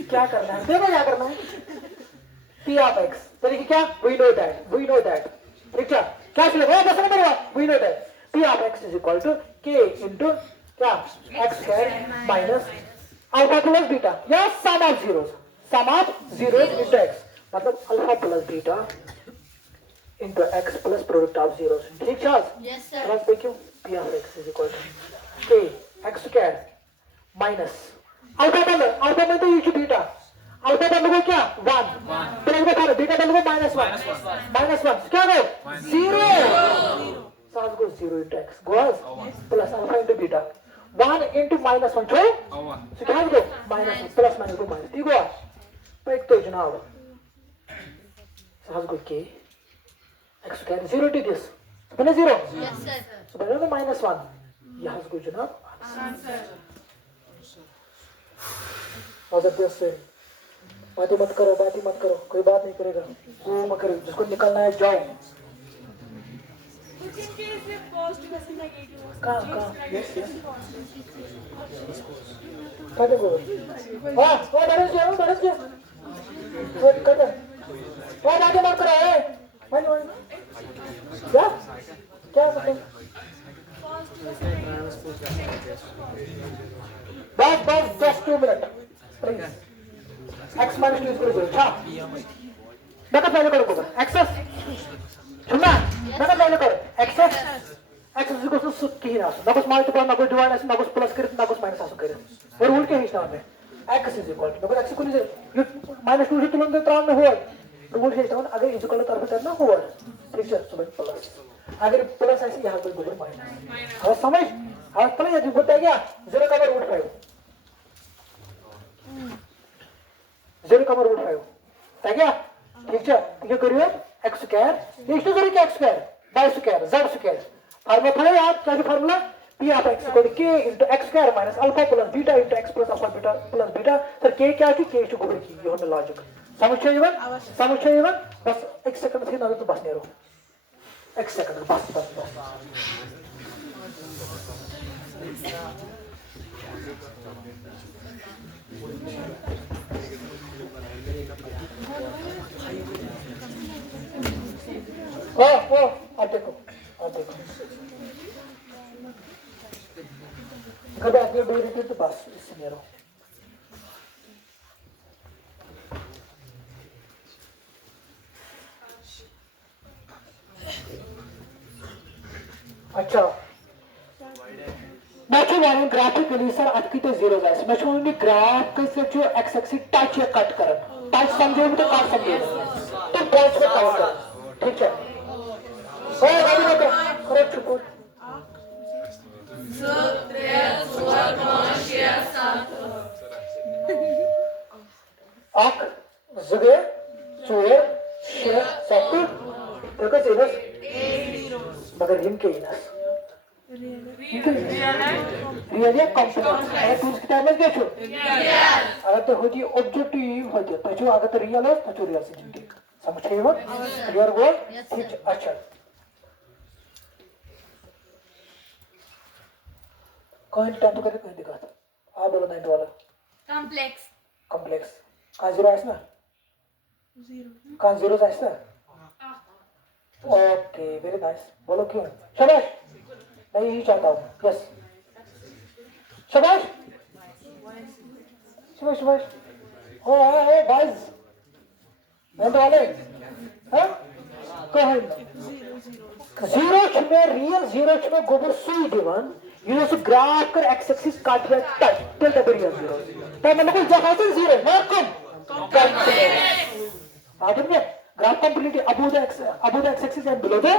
क्या करना है देखो क्या करना है p of x तरीके क्या we know that ठीक है क्या चलेगा 10 number we know that p of x is equal to k into क्या x square minus alpha plus beta या sum of zeros into x मतलब alpha plus beta into x plus product of zeros ठीक है Yes, sir. बस देखियो p of x is equal to k x square minus alpha में तो ये beta alpha बदल को क्या 1 प्लस में था बीटा बदल को -1 क्या हो 0 साथ को 0 into x goes plus alpha into beta 1 into -1 छोड़ so क्या हो माइनस प्लस माइनस को माइनस ठीक हुआ तो एक तो जनाब साथ को k x square 0 to this बने 0 Yes, sir. so बने -1 यहाँ को जनाब आंसर से बात ही मत करो कोई बात नहीं करेगा वो मत करो जिसको निकलना है जाओ कहाँ यस क्या देखो हाँ वो बढ़ गया वो कहते वो बातें मत करो वही क्या बस just 2 minutes please x minus 2 is equal to अच्छा नका पहले करो एक्सेस सुनना नका पहले करो access x is equal to की ना ना कुछ मल्टीप्लाई ना कुछ डिवाइड ना कुछ प्लस करे ना कुछ माइनस आसो करे और रूल के हिसाब में x is equal to अगर x को नहीं -2 से तुलना में त्राम में हुआ रूल के हिसाब में अगर इज इक्वल तरफ करना हुआ ठीक है तो प्लस अगर प्लस ऐसे यहां पर गोबर माइनस और समझ और पहले ये बताया गया 0 का रूट 5 0 का रूट 5 है क्या ठीक है ये करिए x स्क्वायर ये इस तरह के x square y square z square formula था यार क्या है formula p of x equal to k into x square minus alpha plus beta into x plus alpha beta plus beta sir k क्या है k गोबर की ये हमें लॉजिक समझिए इवन बस 1 सेकंड से ना तो बस नहीं रहो 1 सेकंड बस आप देखो कभी आपने बोल रही थी तो बस इससे मेरा अच्छा मैं वन ग्राफिकली सर अत कत जीरोज आस मैं वन ग्राफ कस एक्स एक्सिस टच या कट कर टच समझो तो कट समझो तो पॉइंट्स में काउंट कर ठीक है करो चुप अख जुगे चोर शे सत्तु तो कस मगर हिम के इनस रियल या कंपोनेंट अगर टूल्स की टाइम में क्या छो अगर तो होती ऑब्जेक्टिव होती तो जो अगर तो रियल है तो रियल से जुड़ी समझ गए हो क्लियर हो ठीक अच्छा कौन टेंथ करे कहीं दिखा आप बोलो 9 वाला Complex. कॉम्प्लेक्स का जीरो है ना का जीरो है ना ओके वेरी नाइस बोलो क्यों शाबाश मैं यही चाहता हूँ यस शाबाश शाबाश शाबाश हो गाइस बैंड वाले हाँ कहो जीरो में रियल जीरो में गोबर सुई दिवन ये जो ग्राफ कर एक्स एक्सिस काट रहा है touch till the real zero तो मैंने कोई जगह से जीरो मार्क कम आदमी graph complete above the x axis and below the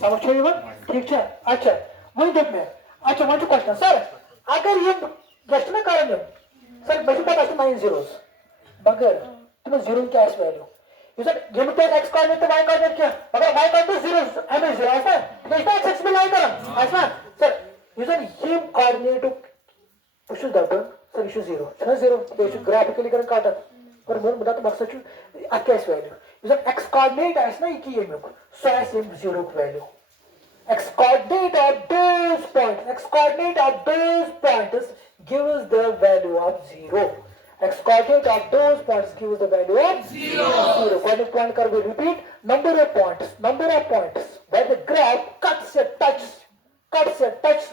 समझ रहे हो ठीक है अच्छा वही देख में अच्छा वन क्वेश्चन सर अगर ये गेस्ट ना कारण है सर मुझे पता है 9 zeros मगर तुम्हें जीरो क्या है value you said give me x coordinate to y coordinate क्या अगर y coordinate zero m is zero ऐसा तो इसका x axis में लाइन करो ऐसा sir you said him coordinate to push the button sir issue zero है ना जीरो तो इशू ग्राफिकली करन काटा पर मोर बता तो मकसद छु अक्यास value you said x coordinate ऐसा ना की ये में so as in zero value x coordinate of those points give us the value of zero x coordinate of those points give us the value of zero point kar we repeat number of points where the graph cuts and touch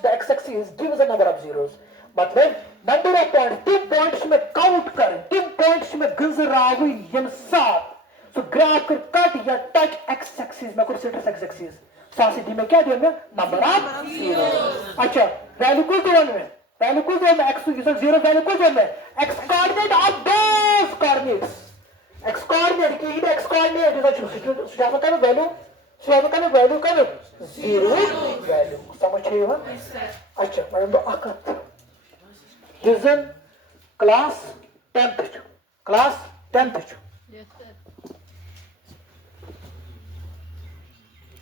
the x axis gives a number of zeros मतलब number of points तीन points में count करें तीन points में गुजरावी यम साथ so graph कर cut या touch x axis में कुछ x axis साथ में क्या दिया number of zeros अच्छा value कुछ दिया में x is zero value कुछ दिया x coordinate of those coordinates x coordinate की इधर x coordinate इधर सुझाव का value का zero value समझ रहे हो अच्छा मैं तो आकर Listen, class 10th.